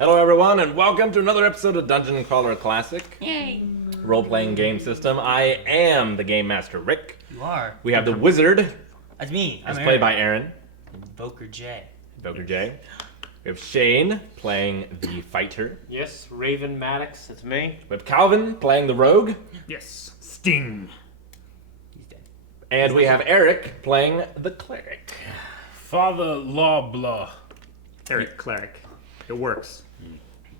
Hello everyone, and welcome to another episode of Dungeon Crawler Classic. Yay! Role-playing game system. I am the Game Master, Rick. You are. We have the Wizard, That's me. as played by Aaron. Boker J. Boker J. We have Shane, playing the Fighter. Yes, Raven Maddox, that's me. We have Calvin, playing the Rogue. Yes, Sting. He's dead. And we have Eric, playing the Cleric. Father Law Blah. Eric Cleric. It works.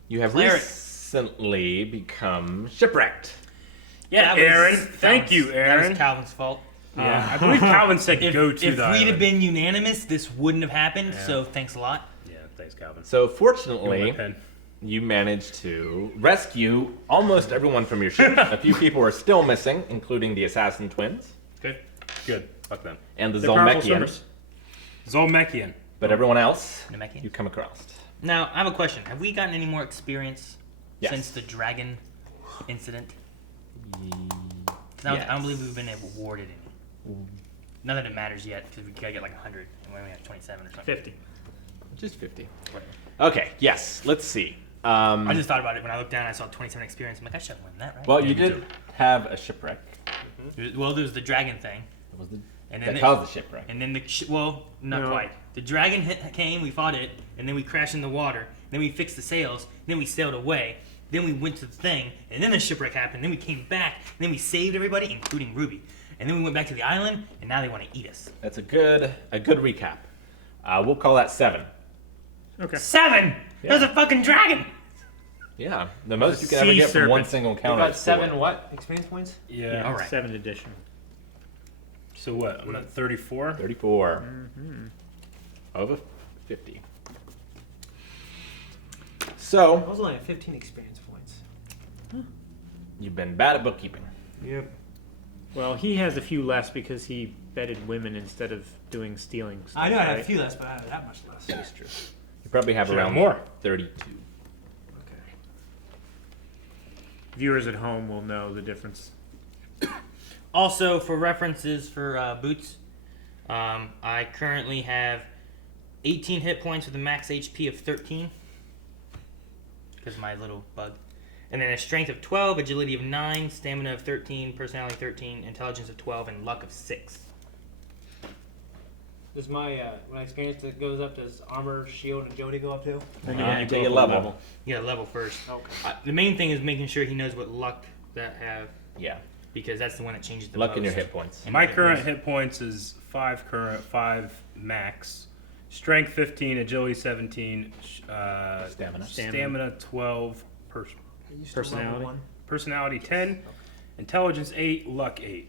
You have Cleric. recently become shipwrecked. Yeah, Aaron. Thank you, That Aaron. was Calvin's fault. Yeah, I believe Calvin said If, go to if the we'd island. have been unanimous, this wouldn't have happened. Yeah. So thanks a lot. Yeah, thanks, Calvin. So Give me fortunately, my pen. you managed to rescue almost everyone from your ship. A few people are still missing, including the assassin twins Good. Good. Fuck them. and the They're powerful Zolmekian. swimmers. Zolmekian. But everyone else, Namekian. you come across. Now, I have a question. Have we gotten any more experience Yes. since the dragon incident? 'Cause I don't believe we've been awarded any. None of it matters yet because we gotta get like 100 and we only have 27 or something. 50. Just 50. Okay, yes, let's see. I just thought about it when I looked down. I saw 27 experience. I'm like, I should have won that, right? Well, you me did have a shipwreck. Well, there was the dragon thing, That was the and that then caused the shipwreck. and then well, not No. quite. The dragon came, we fought it, and then we crashed in the water. Then we fixed the sails. Then we sailed away. Then we went to the thing, and then the shipwreck happened. Then we came back, and then we saved everybody, including Ruby. And then we went back to the island, and now they want to eat us. That's a good recap. We'll call that 7. Okay. 7! There's a fucking dragon! Yeah, the most you can ever Sea get from one serpent. single We encounter. got is 7 4. what? Experience points? Yeah. all right. 7th edition. So what? I'm at 34? 34 over 50. I So was only at 15 experience points. you've been bad at bookkeeping. Yep. Well, he has a few less because he betted women instead of doing stealing stuff. I know I had a right? few less, but I had that much less. That's true. You probably have Should have around more. 32. Okay. Viewers at home will know the difference. Also, for references for boots, I currently have 18 hit points with a max HP of 13. Because of my little bug. And then a strength of 12, agility of 9, stamina of 13, personality 13, intelligence of 12, and luck of 6. Does my when experience that goes up, does armor, shield, and agility go up too? Then You go take a up level. You gotta level first. Okay. The main thing is making sure he knows what luck that have, Yeah, because that's the one that changes the luck most. in your hit points. And My hit current points. hit points is 5 current, 5 max. Strength 15, agility 17, stamina 12, You still Personality? level 1? personality 10, intelligence 8, luck 8.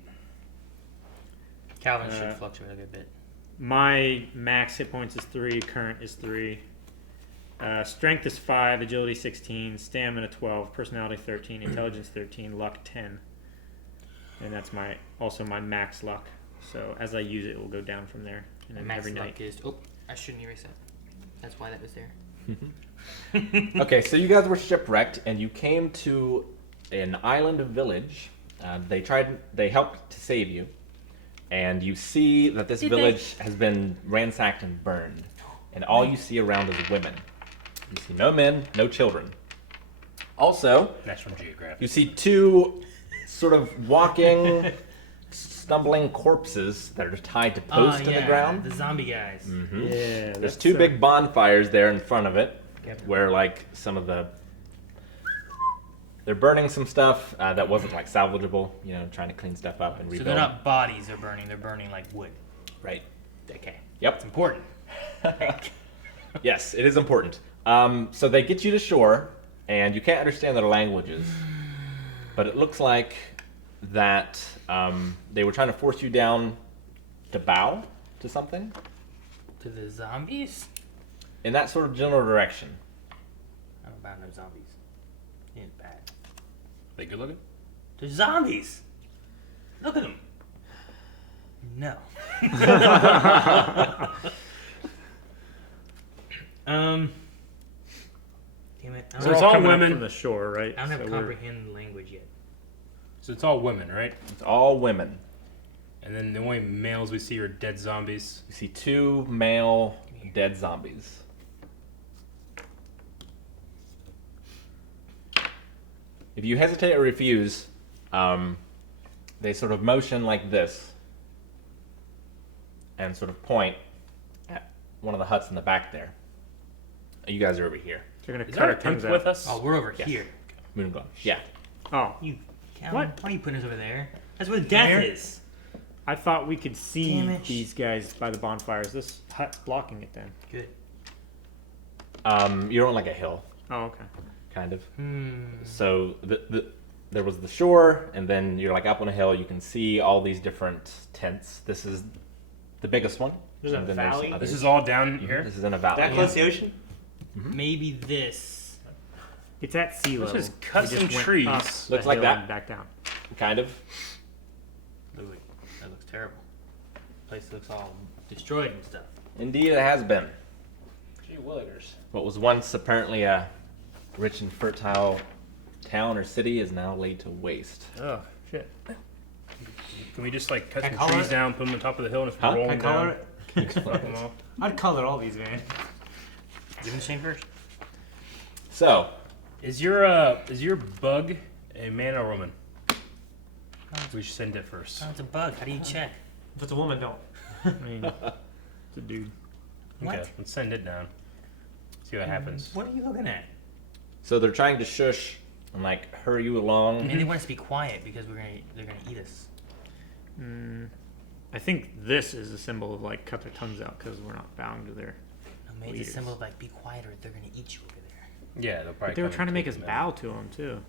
Calvin should fluctuate a good bit. My max hit points is 3, current is 3. Strength is 5, agility 16, stamina 12, personality 13, intelligence 13, luck 10. And that's also my max luck. So as I use it, it will go down from there. And My then max every luck night. is... Oh, I shouldn't erase that. That's why that was there. Okay, so you guys were shipwrecked, and you came to an island village. They helped to save you, and you see that this Did they? village has been ransacked and burned, and all you see around is women. You see no men, no children. Also, National Geographic. you see 2 sort of walking, stumbling corpses that are tied to posts in the ground. The zombie guys. Mhm. Yeah. There's 2 big bonfires there in front of it, where like they're burning some stuff that wasn't like salvageable, trying to clean stuff up and So rebuild. they're not bodies they're burning like wood. Right. Okay. Yep. It's important. Yes, it is important. So they get you to shore, and you can't understand their languages, but it looks like that they were trying to force you down to bow to something To the zombies? in that sort of general direction. I'm about no zombies. Ain't bad. They good looking? They're zombies! Look at them! No. Damn it. So We're it's all all coming women. up from the shore, right? I don't have So to we're- comprehend the language yet. So it's all women, right? It's all women. And then the only males we see are dead zombies. You see 2 male dead zombies. If you hesitate or refuse, they sort of motion like this and sort of point at one of the huts in the back there. You guys are over here. They're gonna Is cut there our a tongues pimp with out. us? Oh, we're over Yes. here. Moonglow. Yeah. Oh, You, Calvin, What? why are you putting us over there? That's where death Here? is. I thought we could see Damn it. these guys by the bonfires. This hut's blocking it then. Good. You're on like a hill, Oh, okay. kind of. Hmm. So there was the shore, and then you're like up on a hill. You can see all these different tents. This is the biggest one. There's a and then valley? some This others. is all down here. This is in a valley. That close to the ocean? Maybe this. It's at sea Let's level. just cut We some went trees. up Looks the like hill that. and back down. Kind of. That looks terrible. Place looks all destroyed and stuff. Indeed, it has been. Gee willikers. What was once apparently a rich and fertile town or city is now laid to waste. Oh shit! Can we just like cut Can I some color trees it? down, put them on top of the hill, and just Huh? roll Can I them color down? it? Knock 'em off? I'd color all these, man. Give him the same first. So, Is your bug a man or woman? We should send it first. Oh, it's a bug. How do you check? If it's a woman, don't. I mean, it's a dude. What? Okay, let's send it down. See what happens. What are you looking at? so they're trying to shush and like hurry you I along. mean, they want us to be quiet because they're gonna eat us. I think this is a symbol of like cut their tongues out because we're not bound to their. No, maybe it's a Leaders. symbol of like be quiet or they're gonna eat you over there. Yeah, they'll probably. But they were come trying to and make take us them bow to them too.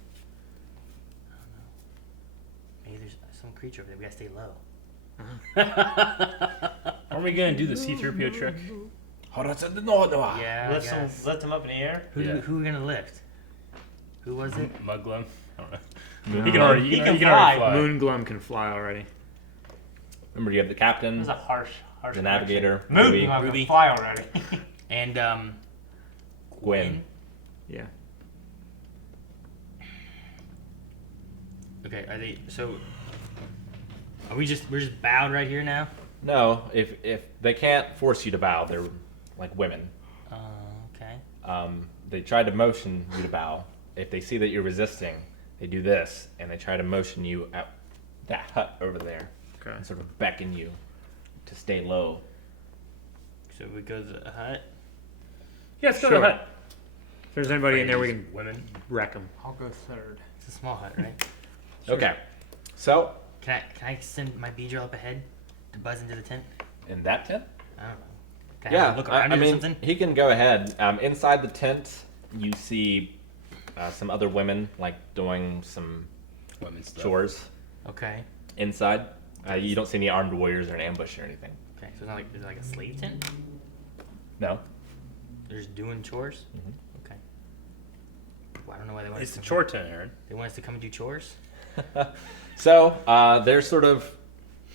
Maybe there's some creature over there. We gotta stay low. in. Aren't we gonna do the C-3PO trick? Yeah. I guess. Lift them up in the air. Yeah. Who are we gonna lift? Who was it? Mudglum? I don't know. No. He can already. He can already fly. fly. Moonglum can fly already. Remember, you have the captain, That's a harsh the navigator, Moon, Ruby, I'm Ruby. gonna fly already. And Gwen. Yeah. Okay, are they so? Are we're just bowed right here now? No, if they can't force you to bow, they're like women. Okay. They try to motion you to bow. If they see that you're resisting, they do this, and they try to motion you at that hut over there, Okay. and sort of beckon you to stay low. So we go to the hut. Yeah, let's go Sure. to the hut. If there's anybody in there, we can Women. wreck them. I'll go third. It's a small hut, right? Okay, so Can I send my Beedrill up ahead to buzz into the tent? in that tent, I don't know. Can I have yeah, a look I around it or mean, something? he can go ahead. Inside the tent, you see some other women like doing some Women stuff. chores Okay. inside. You don't see any armed warriors or an ambush or anything. Okay. So it's not like is it like a slave tent? No. They're just doing chores. Okay. Well, I don't know why they want It's us the to chore tent, Aaron. They want us to come and do chores. So they're sort of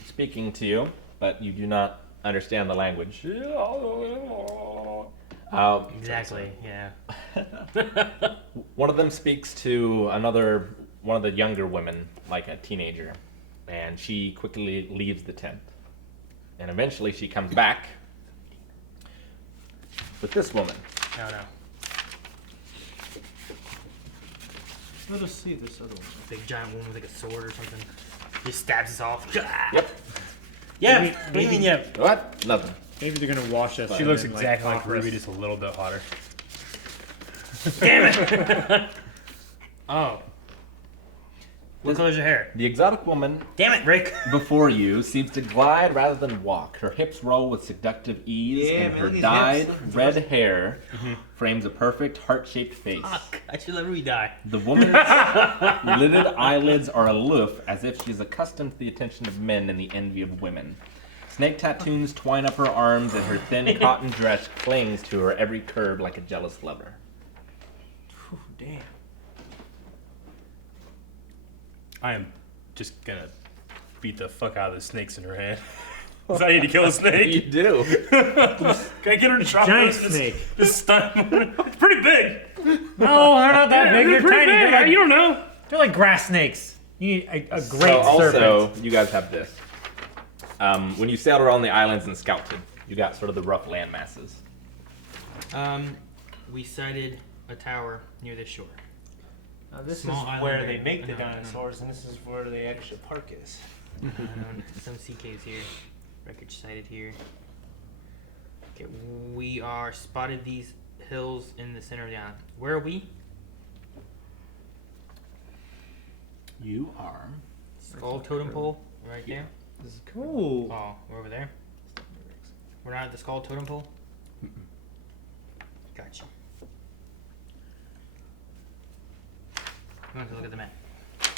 speaking to you, but you do not understand the language. Exactly. Yeah. One of them speaks to one of the younger women, like a teenager, and she quickly leaves the tent. And eventually she comes back with this woman. No. Let us see this other one. Big giant woman with like a sword or something. Just stabs us off. Yep. Yeah. Maybe- What do you mean? Yeah. What? Nothing. Maybe they're gonna wash us. She and looks then, exactly like offer us- Ruby, just a little bit hotter. Damn it. Oh. What color's your hair? The exotic woman Damn it, Rick. before you seems to glide rather than walk. Her hips roll with seductive ease, Yeah, and man, her look at these dyed hips. red hair frames a perfect heart-shaped face. Fuck. I should let Ruby die. The woman's lidded eyelids are aloof, as if she's accustomed to the attention of men and the envy of women. Snake tattoos twine up her arms, and her thin cotton dress clings to her every curve like a jealous lover. Whew, damn. I am just gonna beat the fuck out of the snakes in her hand. Does I need to kill a You snake? do. Can I get her to drop Giant this? snake. Just stun. It's pretty big. No, they're not that Yeah, big. They're pretty tiny. big. They're like, You don't know. they're like grass snakes. You need a great So also, serpent. you guys have this. When you sailed around the islands and scouted, you got sort of the rough land masses. We sighted a tower near this shore. Now this Small is island where there. they make the I know. dinosaurs, and this is where the actual park is. Some sea caves here. Wreckage sighted here. Okay, we are spotted these hills in the center of the island. Where are we? You are. Skull totem pole, right there. This is Ooh. Oh, we're over there. We're not at the skull totem pole. Gotcha. I'm going to look at the map.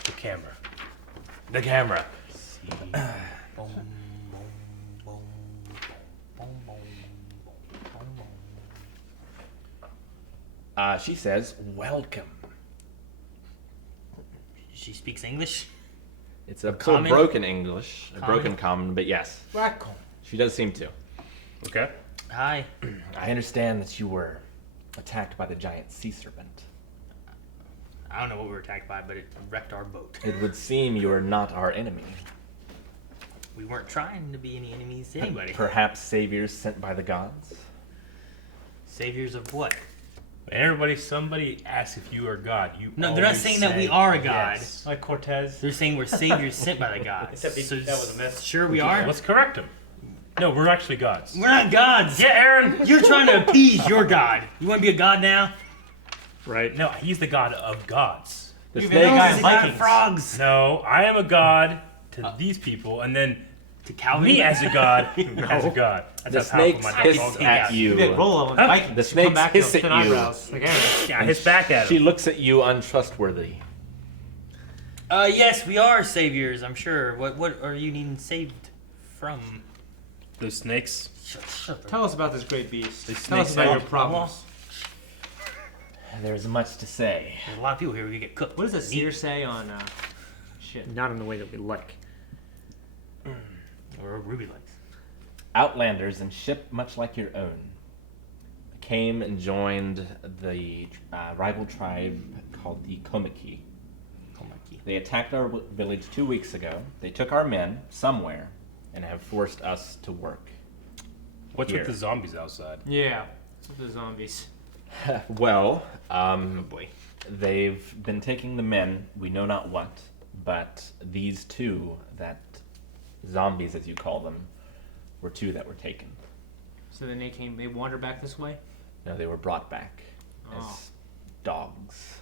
The camera. The camera. She says, welcome. She speaks English. It's a Common? broken English, a Common? broken common, but yes, Welcome. she does seem to. Okay. Hi. I understand that you were attacked by the giant sea serpent. I don't know what we were attacked by, but it wrecked our boat. It would seem you are not our enemy. We weren't trying to be any enemies to anybody. Perhaps saviors sent by the gods? Saviors of what? Somebody asks if you are God. You No, they're not always saying that we say are a god. yes. Like Cortez. They're saying we're saviors sent by the gods. Except that was a myth. Sure we are? Let's correct him. No, we're actually gods. We're not gods. Yeah, Aaron. You're trying to appease your god. You want to be a god now? Right. No, he's the god of gods. The You've snake been a guy He's in a god of Vikings. frogs. No, I am a god to these people, and then To Calvin. me as a god as a god. That's The how powerful snakes my hiss dog's Take at out. You did you. Rolo in Huh? Vikings. The You snakes come back hiss with at thin you. eyebrows, like Aaron. Yeah, his back at She him. looks at you untrustworthy. Yes, we are saviors, I'm sure. What are you needing saved from? Those snakes. Shut Tell us about this great beast. They Tell us snakes about out. your problems. There's much to say. There's a lot of people here who could get cooked. What does a Meat. seer say on shit? Not in the way that we like. Or Ruby likes. Outlanders and ship much like your own came and joined the rival tribe called the Komaki. They attacked our village 2 weeks ago. They took our men somewhere and have forced us to work. What's Here. with the zombies outside? Yeah. It's with the zombies. Well, Oh boy. they've been taking the men, we know not what, but these two, that zombies as you call them, were two that were taken. So then they wandered back this way? No, they were brought back Oh. as dogs.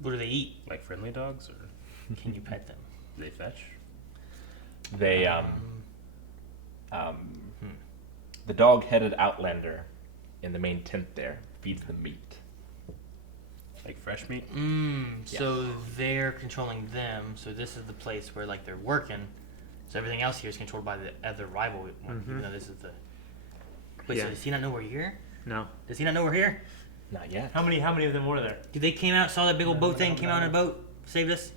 What do they eat? Like friendly dogs, or Can you pet them? do they fetch? They, the dog-headed outlander in the main tent there feeds them meat. Like fresh meat? So they're controlling them. So this is the place where like they're working. So everything else here is controlled by the other rival one. Even though this is the. Wait, Yeah. so does he not know we're here? No. Does he not know we're here? Not yet. How many of them were there? Did they came out, saw that big old boat thing, came out on a boat, saved us?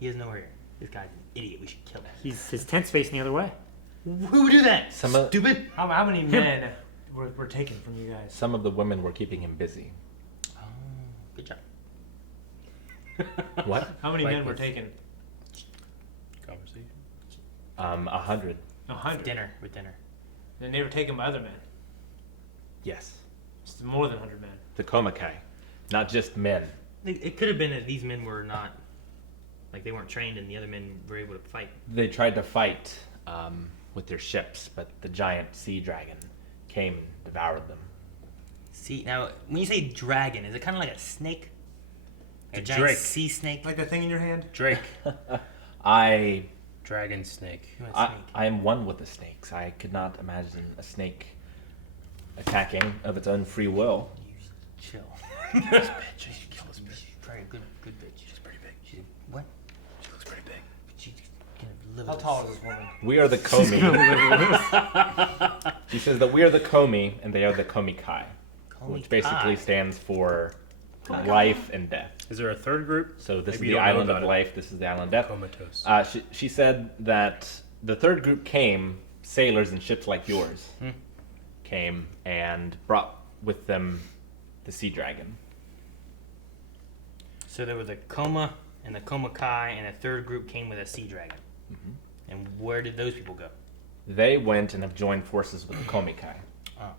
He doesn't know we're here. This guy's an idiot. We should kill him. His tent's facing the other way. Who would do that? Some of- Stupid. How many men were taken from you guys? Some of the women were keeping him busy. Oh, good job. What? How many Like men were with- taken? Conversation. 100. 100. Dinner with dinner. And they were taken by other men. Yes. It's more than 100 men. The Komakai. Not just men. It could have been that these men were not, like they weren't trained, and the other men were able to fight. They tried to fight with their ships, but the giant sea dragon came and devoured them. See, now when you say dragon, is it kind of like a snake? Like a A giant drake. sea snake? Like that thing in your hand? Drake. I You Dragon snake. want a I, snake? I am one with the snakes. I could not imagine a snake attacking of its own free will. You should chill. This bitch. She's kill this bitch. She's probably a good bitch. She's pretty big. She's what? She looks pretty big. She's gonna live. How tall is this woman? We are the Komi. She says that we are the Komi and they are the Komikai, which basically stands for life and death. Is there a third group? So this Maybe is you the don't know island of about it. life. This is the island of death. Comatose. She said that the third group came, sailors and ships like yours, came and brought with them the sea dragon. So there was a coma and the Komakai, and a third group came with a sea dragon. And where did those people go? They went and have joined forces with the Komikai. Oh.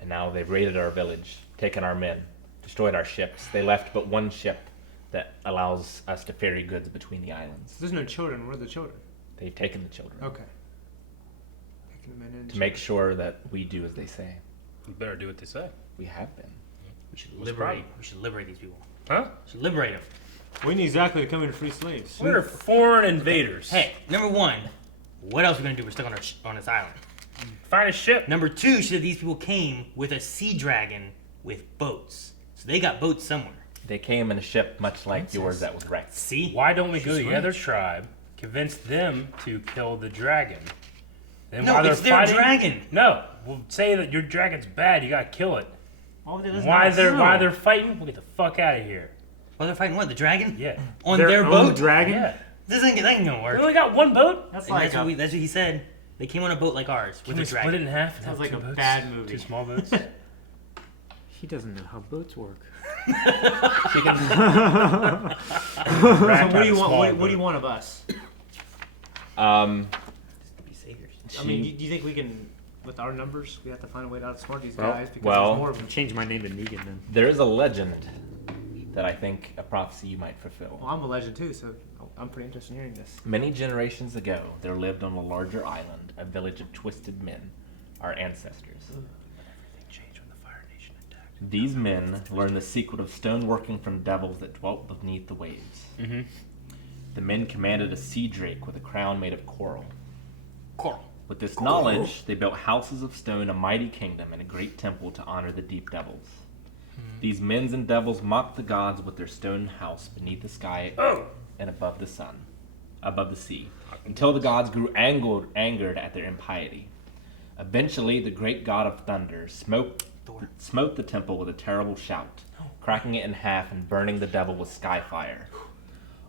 And now they've raided our village, taken our men, destroyed our ships. They left but one ship that allows us to ferry goods between the islands. There's no children. Where are the children? They've taken the children Okay. Taking them in to make sure that we do as they say. You better do what they say. We have been. We should What's the liberate. problem? We should liberate these people. Huh? We should liberate them. We need exactly to come in free slaves. We're foreign invaders. Hey, number one, what else are we gonna do? We're stuck on this island. Find a ship. Number two, should these people came with a sea dragon with boats, so they got boats somewhere. They came in a ship much like yours that was wrecked. See? Why don't we go to She's the right. other tribe, convince them to kill the dragon? Then No, while they're it's their fighting, dragon. No, we'll say that your dragon's bad. You gotta kill it. Why would they listen Why to us? they're fighting? We'll get the fuck out of here. Well, they're fighting what? The dragon? Yeah. On their own boat? dragon? Yeah. That ain't gonna We work. only got one boat. That's And like that's what he said. They came on a boat like ours Can with we a split dragon. it in half? and Sounds have like two a boats? bad movie. Two small boats. He doesn't know how boats work. She can, So what do you want? What do you want of us? Be saviors. I mean, do you think we can, with our numbers, we have to find a way to outsmart these Well- guys because well- there's more of them. Change my name to Negan then. there is a legend that I think a prophecy you might fulfill. Well, I'm a legend too, so I'm pretty interested in hearing this. Many generations ago, there lived on a larger island a village of twisted men, our ancestors. Everything changed when the Fire Nation attacked. These men learned the secret of stoneworking from devils that dwelt beneath the waves. Mm-hmm. The men commanded a sea drake with a crown made of coral. Coral. With this knowledge, they built houses of stone, a mighty kingdom, and a great temple to honor the deep devils. These men and devils mocked the gods with their stone house beneath the sky and above the sea, until the gods grew angered at their impiety. Eventually, the great god of thunder smote the temple with a terrible shout, cracking it in half and burning the devil with sky fire.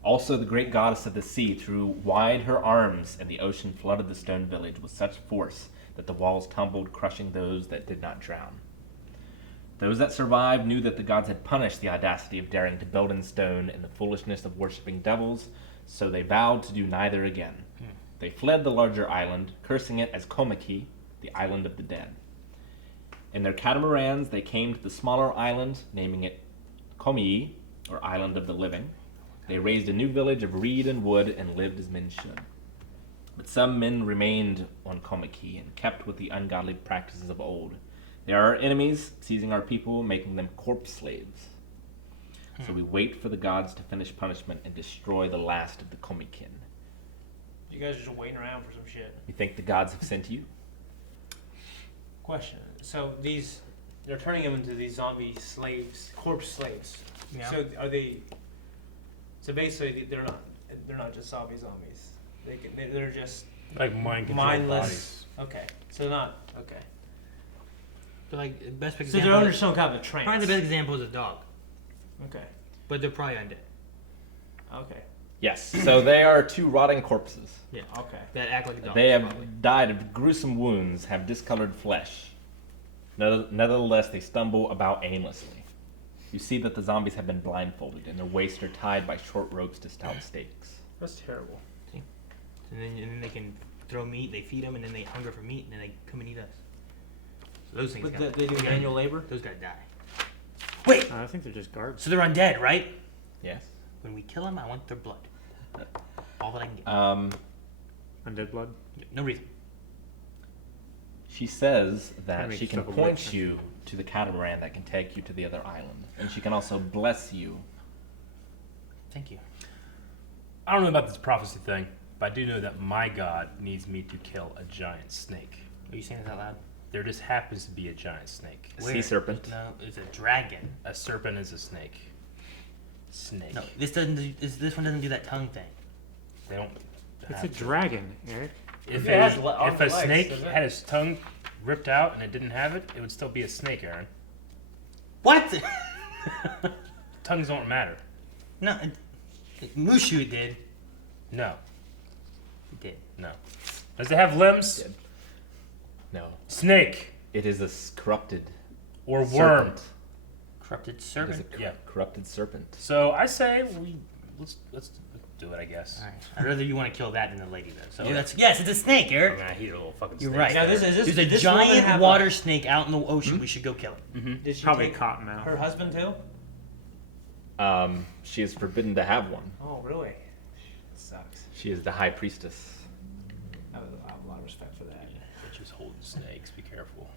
Also, the great goddess of the sea threw wide her arms, and the ocean flooded the stone village with such force that the walls tumbled, crushing those that did not drown. Those that survived knew that the gods had punished the audacity of daring to build in stone and the foolishness of worshipping devils, so they vowed to do neither again. They fled the larger island, cursing it as Komaki, the island of the dead. In their catamarans, they came to the smaller island, naming it Komii, or Island of the Living. They raised a new village of reed and wood and lived as men should. But some men remained on Komaki and kept with the ungodly practices of old. They are our enemies, seizing our people, making them corpse slaves. So we wait for the gods to finish punishment and destroy the last of the Komikin. You guys are just waiting around for some shit. You think the gods have sent you? Question. So they're turning them into these zombie slaves, corpse slaves. Yeah. So are they? So basically, they're not just zombies. They're just Like mind control mindless. Okay. So they're not okay. But like the best So example. they're under some kind of a trance. Probably the best example is a dog, Okay. but they're probably undead. Okay. Yes. So they are two rotting corpses. Yeah. Okay. That act like a dog. They have probably. died of gruesome wounds, have discolored flesh. Nevertheless, they stumble about aimlessly. You see that the zombies have been blindfolded, and their waists are tied by short ropes to stout stakes. That's terrible. And then they can throw meat. They feed them, and then they hunger for meat, and then they come and eat us. So those things. But gotta- they do gotta- manual labor. Those gotta die. Wait. I think they're just guards. So they're undead, right? Yes. When we kill them, I want their blood. All that I can get. Undead blood. No reason. She says Kinda that makes she can stuff a point witch, you to the catamaran that can take you to the other island, and she can also bless you. Thank you. I don't know about this prophecy thing, but I do know that my god needs me to kill a giant snake. Are you saying this out loud? There just happens to be a giant snake. A sea serpent. No, it's a dragon. A serpent is a snake. Snake. No, this doesn't. This one doesn't do that tongue thing. They don't. It's have a to. dragon, Eric. If It has a arms and legs, snake doesn't it? had its tongue ripped out and it didn't have it, it would still be a snake, Aaron. What? Tongues don't matter. No, Mushu did. No, It did. no. Does it have limbs? Did. No. Snake It is a corrupted or worm. serpent. Corrupted It is a serpent. Yeah. corrupted serpent. So I say let's do it. I guess. All right. I'd rather you want to kill that than the lady, though. So Yeah. that's yes, it's a snake, I Eric. mean, I hate a little fucking. You're snake. right. Now this is There's a this woman giant have water a- snake out in the ocean. We should go kill it. Did she Probably take caught him out. her husband too? She is forbidden to have one. Oh, really? Sucks. She is the high priestess. I have a lot of respect for that. Bitches holding snakes. Be careful.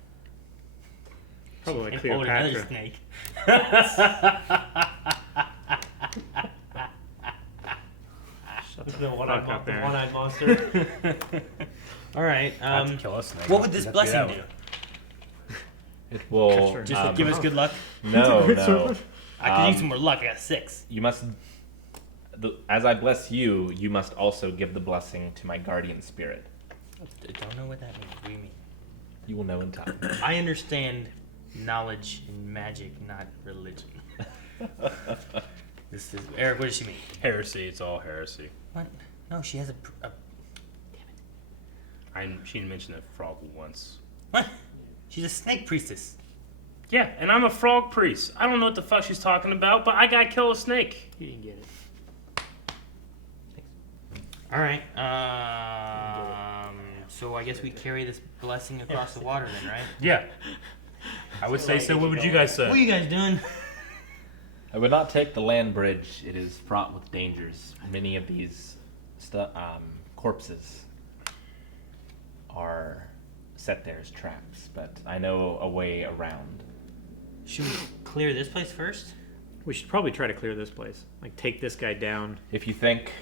Probably like Hold another Cleopatra. snake. The one-eyed, Fuck up, the Aaron. one-eyed monster. All right. Have to kill a snake. What would this Doesn't have blessing to be do? It will. Catch her. Just give us good luck. No, no. I could use some more luck. I got 6. You must. As I bless you, you must also give the blessing to my guardian spirit. I don't know what that means. What do you mean? You will know in time. I understand knowledge and magic, not religion. This is Eric. What does she mean? Heresy. It's all heresy. What? No, she has a. She mentioned a frog once. What? She's a snake priestess. Yeah, and I'm a frog priest. I don't know what the fuck she's talking about, but I gotta kill a snake. You didn't get it. All right. So I guess we carry this blessing across the water then, right? Yeah. I would say so. What would you guys What are say? you guys doing? I would not take the land bridge. It is fraught with dangers. Many of these corpses are set there as traps, but I know a way around. Should we clear this place first? We should probably try to clear this place. Like, take this guy down. If you think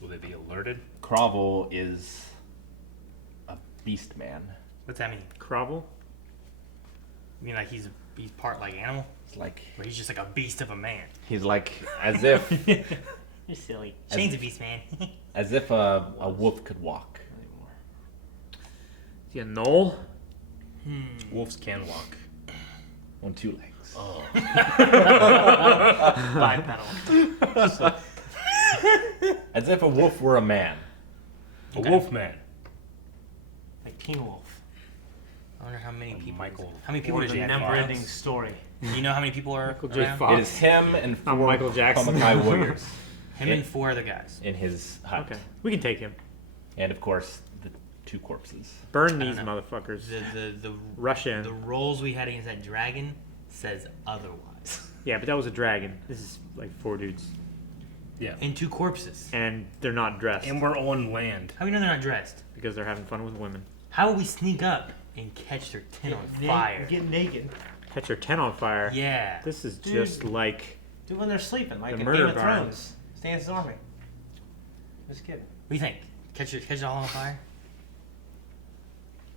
Will they be alerted? Crovel is a beast man, What's that mean? Crovel? You mean like he's part like animal? it's like Or he's just like a beast of a man? he's like as if You're silly. Shane's a beast man. as if a wolf could walk. Is he a knoll? Wolves can walk. On 2 legs. Oh. Bipedal. As if a wolf were a man. A wolf man. Like Teen Wolf. I wonder how many people. Michael. How many people Or are the there? never-ending story. You know how many people are Michael J. around? Fox. It is him and I'm 4 Michael Jackson. Komakai warriors Him and 4 other guys. in his hut. Okay. We can take him. And of course, the 2 corpses. Burn don't these know. motherfuckers. The Rush in. the rolls we had against that dragon says otherwise. Yeah, but that was a dragon. This is like 4 dudes. Yeah. And 2 corpses. And they're not dressed And we're on land. How do we know they're not dressed? because they're having fun with women. How will we sneak up and catch their tin on fire? Get naked. Catch your tent on fire. Yeah. This is Dude. just like Do it when they're sleeping, like The in murder Game of barn. Thrones. Stan's Army. Just kidding. What do you think? Catch it all on fire?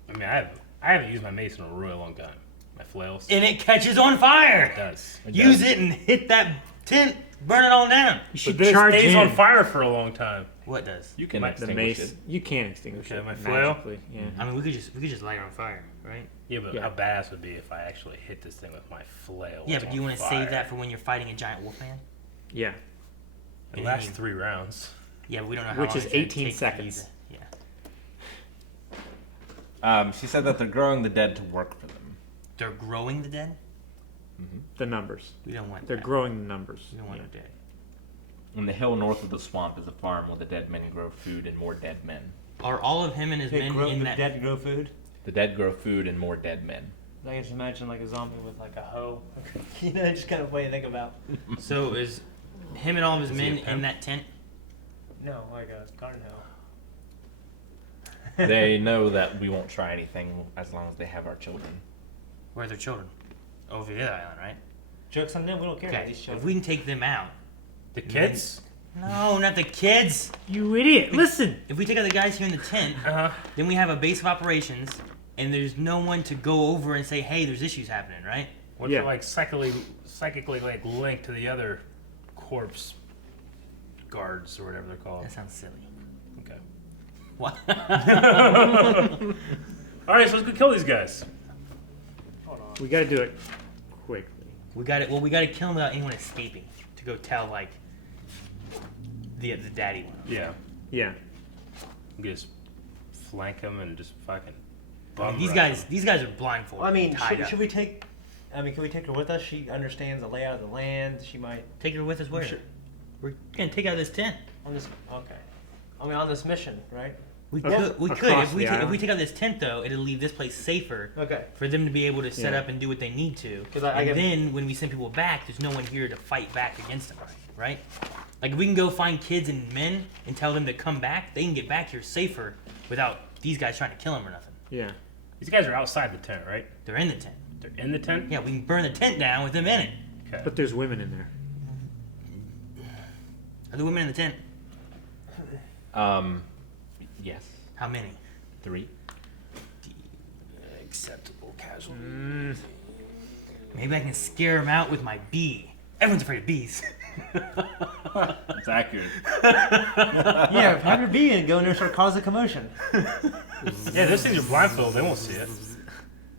I mean, I haven't used my mace in a really long time. My flails. And it catches on fire! It does. Use it and hit that tent, burn it all down. you But should this charge stays in. on fire for a long time. What does? You can The extinguish mace. it. You can extinguish Okay, it my flail? magically. Yeah. I mean, we could just light it on fire, right? Yeah, but Yeah. how badass would it be if I actually hit this thing with my flail? Yeah, It's but on you want to fire. save that for when you're fighting a giant wolf man? Yeah. It lasts 3 rounds. Yeah, but we don't know how Which long is it's gonna 18 take for you seconds. to- Yeah. She said that they're growing the dead to work for them. They're growing the dead? The numbers. We don't want They're that. growing the numbers. We don't want Yeah. them dead. On the hill north of the swamp is a farm where the dead men grow food and more dead men. Are all of him and his men in the that? dead grow food. The dead grow food and more dead men. I can just imagine like a zombie with like a hoe. You know, just kind of way to think about. So is him and all of his Is he a men in pimp? that tent? No, like a garden hoe. They know that we won't try anything as long as they have our children. Where are their children? Over the other island, right? Jokes on them. We don't care about Okay. these If children. we can take them out. The kids? No, not the kids. You idiot! Listen. If we take out the guys here in the tent, Uh-huh. then we have a base of operations, and there's no one to go over and say, "Hey, there's issues happening," right? What's Yeah. it like psychically like linked to the other corpse guards or whatever they're called? That sounds silly. Okay. What? Alright, so let's go kill these guys. Hold on. We gotta do it quickly. We got it. Well, we got to kill him without anyone escaping to go tell like the daddy one. Yeah. Yeah. We can just flank them and just fucking I mean, bum these rush guys, 'em. these guys are blindfolded. Well, I mean, tied up. should we take? I mean, can we take her with us? She understands the layout of the land. She might Take her with us. Where? Sure. We're gonna take out this tent. on this. Okay. I mean, on this mission, right? We Well, could. We could. across If we the take, if we island. take out this tent, though, it'll leave this place safer Okay. for them to be able to set Yeah. up and do what they need to. 'Cause I and get- then when we send people back, there's no one here to fight back against them, right? Like we can go find kids and men and tell them to come back. They can get back here safer without these guys trying to kill them or nothing. Yeah. These guys are outside the tent, right? They're in the tent. They're in the tent? Yeah, we can burn the tent down with them in it. Okay. But there's women in there. Are the women in the tent? Yes. How many? 3. Acceptable casual. Maybe I can scare them out with my bee. Everyone's afraid of bees. It's accurate. Yeah, have your bee and go in there and start causing a commotion. Yeah, those things are blindfolded. They won't see it.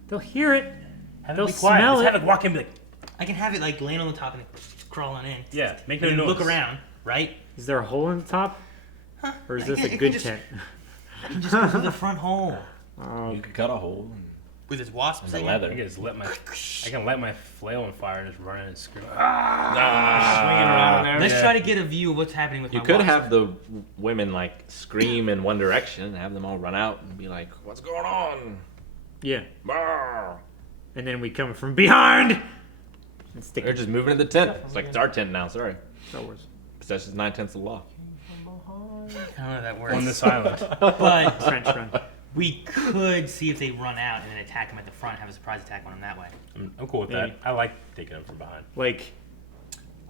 They'll hear it. Have They'll it be quiet. smell Just it. have it walk in and be like, I can have it like laying on the top and crawling in. yeah, make And no then noise. look around, right? Is there a hole in the top? Or is I this can- a it good can just- tent? I can just go through the front hole Oh, You could cut a hole with its wasp in the thing. I leather. can just let my, I can light my flail on fire and just run in and scream. Swinging around in there. Let's Yeah. try to get a view of what's happening with You my could wasp. have the women like scream in one direction and have them all run out and be like, "What's going on?" yeah. Brr. And then we come from behind and stick They're it. just moving in the tent. It's like it's our tent now. Sorry, Star Wars. possessions 9/10 of the law. I don't know if that works. On this island. But Trench run. we could see if they run out and then attack them at the front, have a surprise attack on them that way. I'm cool with Maybe. that. I like taking them from behind. Like,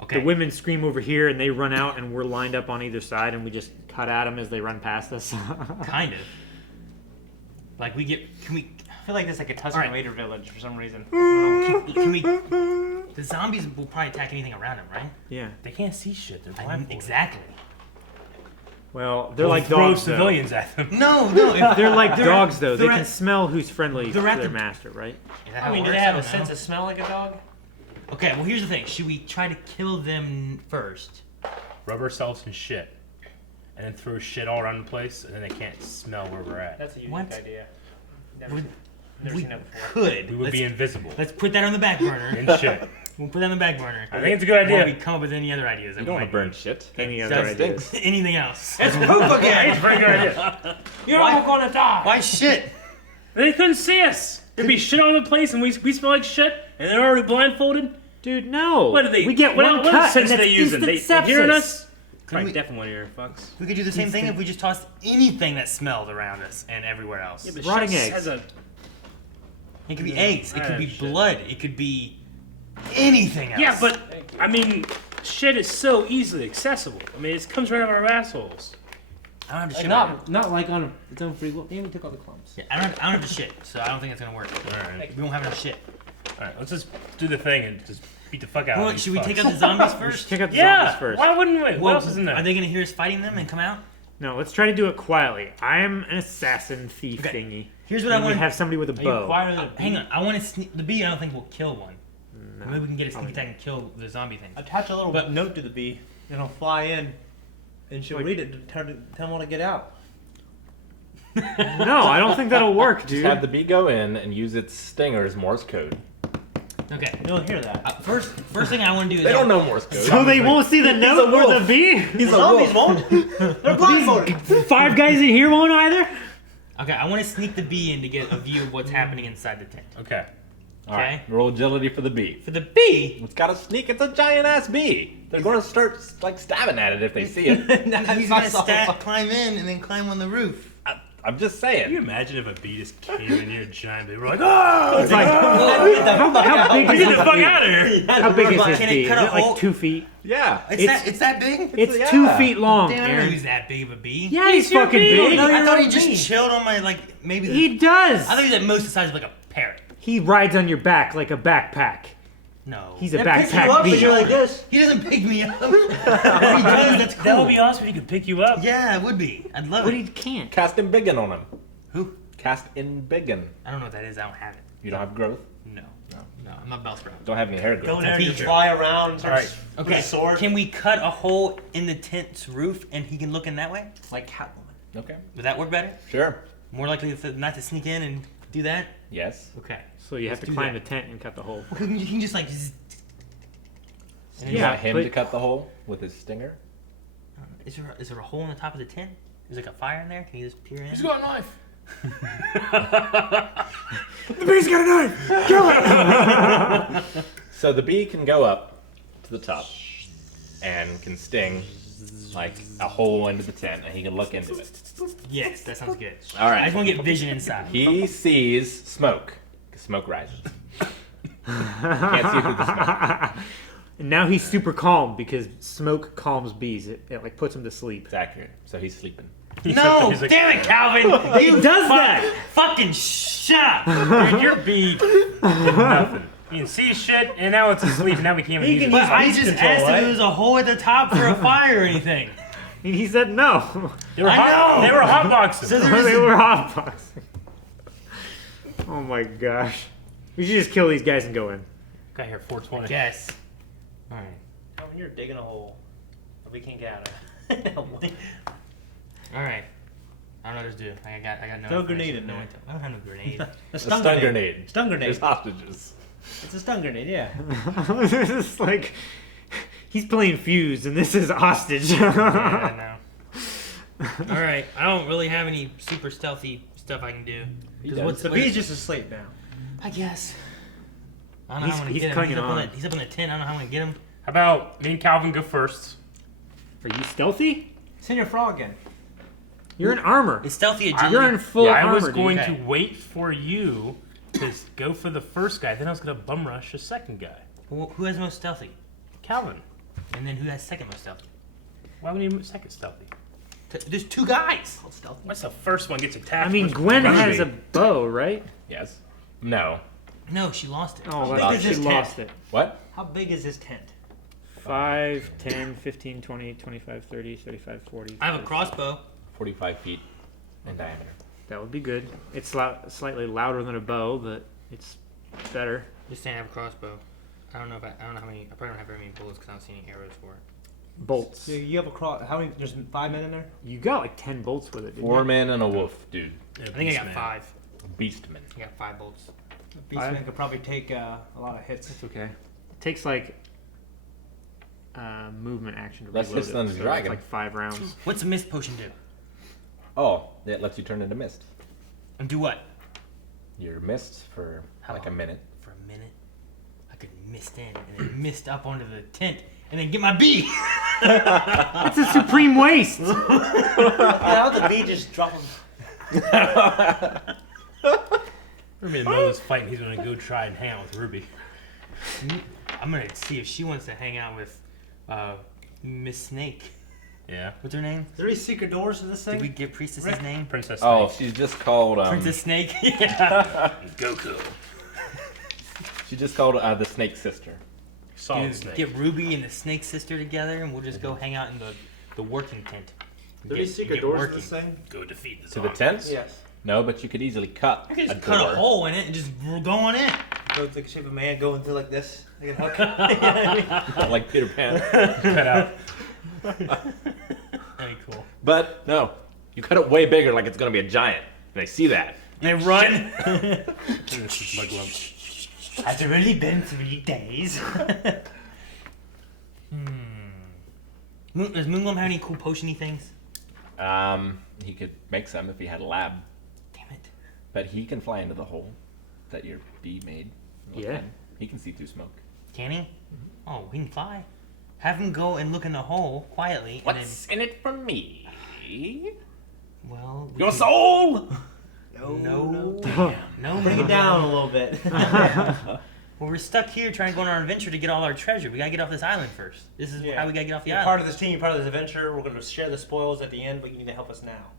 Okay. the women scream over here and they run out and we're lined up on either side and we just cut at them as they run past us. Kind of. Like we get. Can we? I feel like this is like a Tusken Alright. Raider village for some reason. Can we? The zombies will probably attack anything around them, right? Yeah. They can't see shit. They're blindfolded. Exactly. Well, they're We'll like throw dogs, though. civilians at them. No, no. If, They're like They're dogs, at- though. They they're can at- smell who's friendly to they're at their the- master, right? Is that I how mean, it do they works? have I a don't sense know. of smell like a dog? Okay, well here's the thing. Should we try to kill them first? Rub ourselves in shit. And then throw shit all around the place, and then they can't smell where we're at. That's a unique What? idea. Never, Would- never we seen that before. could. We would be invisible. Let's put that on the back burner. And shit. We'll put that on the back burner. I think it's a good While idea. we come up with any other ideas. You don't want to burn shit. Any other That's- ideas? Anything else? It's poop It's again! a very good idea. You're all gonna die! Why shit? They couldn't see us. There'd be shit all over the place, and we smell like shit, and they're already blindfolded. Dude, no. What are they? We get what, one what cut sense and are that's they using? instant They hearing sepsis. us? Probably we- deaf in one ear, fucks. We could do the same thing if we just tossed anything that smelled around us and everywhere else. Yeah, but Rotting shit eggs. has a It could be eggs. It could be shit. blood. It could be anything else. Yeah, but I mean, shit is so easily accessible. I mean, it comes right out of our assholes. I don't have to Like, shit. not like on its own free will. Damn, we took all the clumps. Yeah, I don't have to shit, so I don't think it's gonna work. All right, We won't have enough shit. all right. Let's just do the thing and just beat the fuck out Well, of these should we take fucks. out the zombies We should first? take out the Yeah. zombies first. Why wouldn't we? What Well, else is in there? Are they gonna hear us fighting them and come out? No, let's try to do it quietly. I am an assassin thief Okay. thingy. Here's what And I we want. have somebody with a Are you bow. quieter than a Hang bee? on. I want to sneak the bee. I don't think will kill one. No. Maybe we can get a sneak attack and kill the zombie thing. Attach a little But- note to the bee, and it'll fly in, and she'll Wait. read it to tell them all to get out. No, I don't think that'll work, dude. Just have the bee go in and use its stinger as Morse code. Okay. You'll hear that. First thing I want to do is They don't know Morse code. So they won't see the note or the bee? The zombies won't. They're blindfolded. 5 guys in here won't either? Okay, I want to sneak the bee in to get a view of what's happening inside the tent. Okay. All right, Okay. roll agility for the bee. For the bee, It's got to sneak. It's a giant ass bee. They're going to start like stabbing at it if they see it. he's gonna climb in and then climb on the roof. I'm just Can you saying. imagine if a bee just came in here giant bee? We're like, oh! It's like, how big Get is the fuck his out of here! bee? How big is his Can it bee? Is cut a it like hole? 2 feet? Yeah. It's that big? It's yeah. 2 feet long, Damn, I don't know Aaron. he's that big of a bee. Yeah, he's your fucking bee. big. No, I thought he you're just a bee. chilled on my maybe. He does. I thought he was at most the size of like a parrot. He rides on your back like a backpack. No. He's a It picks you backpack up, bee. but you're like this. He doesn't pick me up. If he does, that's cool. That would be awesome if he could pick you up. Yeah, it would be. I'd love But it. he can't. Cast in biggin on him. Who? Cast in biggin. I don't know what that is. I don't have it. You don't have growth. No. No, I'm not Bellsprout. Don't have any hair Go growth. in there and you feature. fly around and start Alright. with Okay. a sword. Can we cut a hole in the tent's roof and he can look in that way? Like Catwoman. Okay. Would that work better? Sure. More likely not to sneak in and do that? Yes. Okay. So you have Let's to do climb that. the tent and cut the hole. You can just like. zzz. And then You Yeah, want him but- to cut the hole with his stinger? Is there a hole in the top of the tent? Is like a fire in there? Can you just peer in? He's got a knife. The bee's got a knife! Kill it! So the bee can go up to the top and can sting like a hole into the tent, and he can look into it. Yes, that sounds good. All I right. just want to get vision inside. He sees smoke. Smoke rises. Can't see through the smoke. And now he's super calm because smoke calms bees. It like puts him to sleep. It's accurate. So he's sleeping. No! He's like, Damn it, Calvin! It does that! Fucking shut up! Dude, your bee did nothing. You can see shit, and now it's asleep, and now we can't even use it. But I Beast just control, asked if right? there was a hole at the top for a fire or anything. And he said no. They were I hot. know. They were hotboxing. So there They is were hotboxing. Oh my gosh. We should just kill these guys and go in. Got here 420. Yes. Alright. Calvin, you're digging a hole that we can't get out of. Alright. I don't know what to do. I got no Throw a information. grenade in No there. intel. I don't have no grenade. A Stun grenade. Stun grenade. There's hostages. It's a stun grenade, yeah. This is like he's playing Fuse and this is hostage. Yeah, I know. Alright. I don't really have any super stealthy stuff I can do. 'Cause does. The bee's just asleep now. I guess. I don't know He's- how I'm gonna he's get him. clinging on. He's up in the tent. I don't know how I'm gonna get him. How about me and Calvin go first? Are you stealthy? Send your frog in. You're in armor. It's stealthy agility. You're in full I armor. was dude. going Okay. to wait for you to go for the first guy, then I was going to bum rush the second guy. Who has most stealthy? Calvin. And then who has second most stealthy? Why would he need second stealthy? There's two guys. What's the first one gets attacked? I mean, What's Gwen Gwen has be? a bow, right? Yes. No. No, she lost it. Oh, big that's is she this lost it. What? How big is his tent? 5, 10, 15, 20, 25, 30, 35, 40. I have a crossbow. 45 feet in diameter. That would be good. It's slightly louder than a bow, but it's better. Just saying I have a crossbow. I don't know how many. I probably don't have very many bullets because I don't see any arrows for it. Bolts. So you have a cross. How many? There's 5 men in there? You got like 10 bolts with it, didn't 4 you? men and a wolf, dude. I think I got 5. Beastman. I got 5 bolts. Beastman could probably take a lot of hits. It's okay. It takes like movement action to Less reload hits than it, the so dragon. It's like 5 rounds. What's a mist potion do? Oh, that lets you turn into mist. And do what? You're mist for How like a long? minute. For a minute, I could mist in and then mist up onto the tent and then get my bee. It's a supreme waste. How the bee just drop him? Ruby in the middle of this fight, and he's going to go try and hang out with Ruby. I'm gonna see if she wants to hang out with Miss Snake. Yeah. What's her name? Is there any secret doors to this thing? Did we give Priestess's Rick? name? Princess Oh, Snake. she's just called. Princess Snake. Yeah. Goku. She's just called the Snake Sister. Solid Dude, Snake. get Ruby and the Snake Sister together, and we'll just go hang out in the working tent. Are there any secret doors to this thing? Go defeat the To the zombie. tents? Yes. No, but you could easily cut I could a just cut door. a hole in it and just go on in. So it's like the shape of a man going through like this. Like a hook. like Peter Pan. Cut out. That'd be cool. But no, you cut it way bigger, like it's gonna be a giant. And they see that. They run. This is my glove. Has it really been 3 days? Does Moonglum have any cool potiony things? He could make some if he had a lab, Damn it. but he can fly into the hole that your bee made. Yeah. He can see through smoke. Can he? Oh, he can fly. Have him go and look in the hole quietly. What's in it for me? And then, well, we Your can- soul! No. No. Bring it down a little bit. Well, we're stuck here trying to go on our adventure to get all our treasure. We gotta get off this island first. This is how we gotta get off the You're island. part of this team. You're part of this adventure. We're going to share the spoils at the end, but you need to help us now.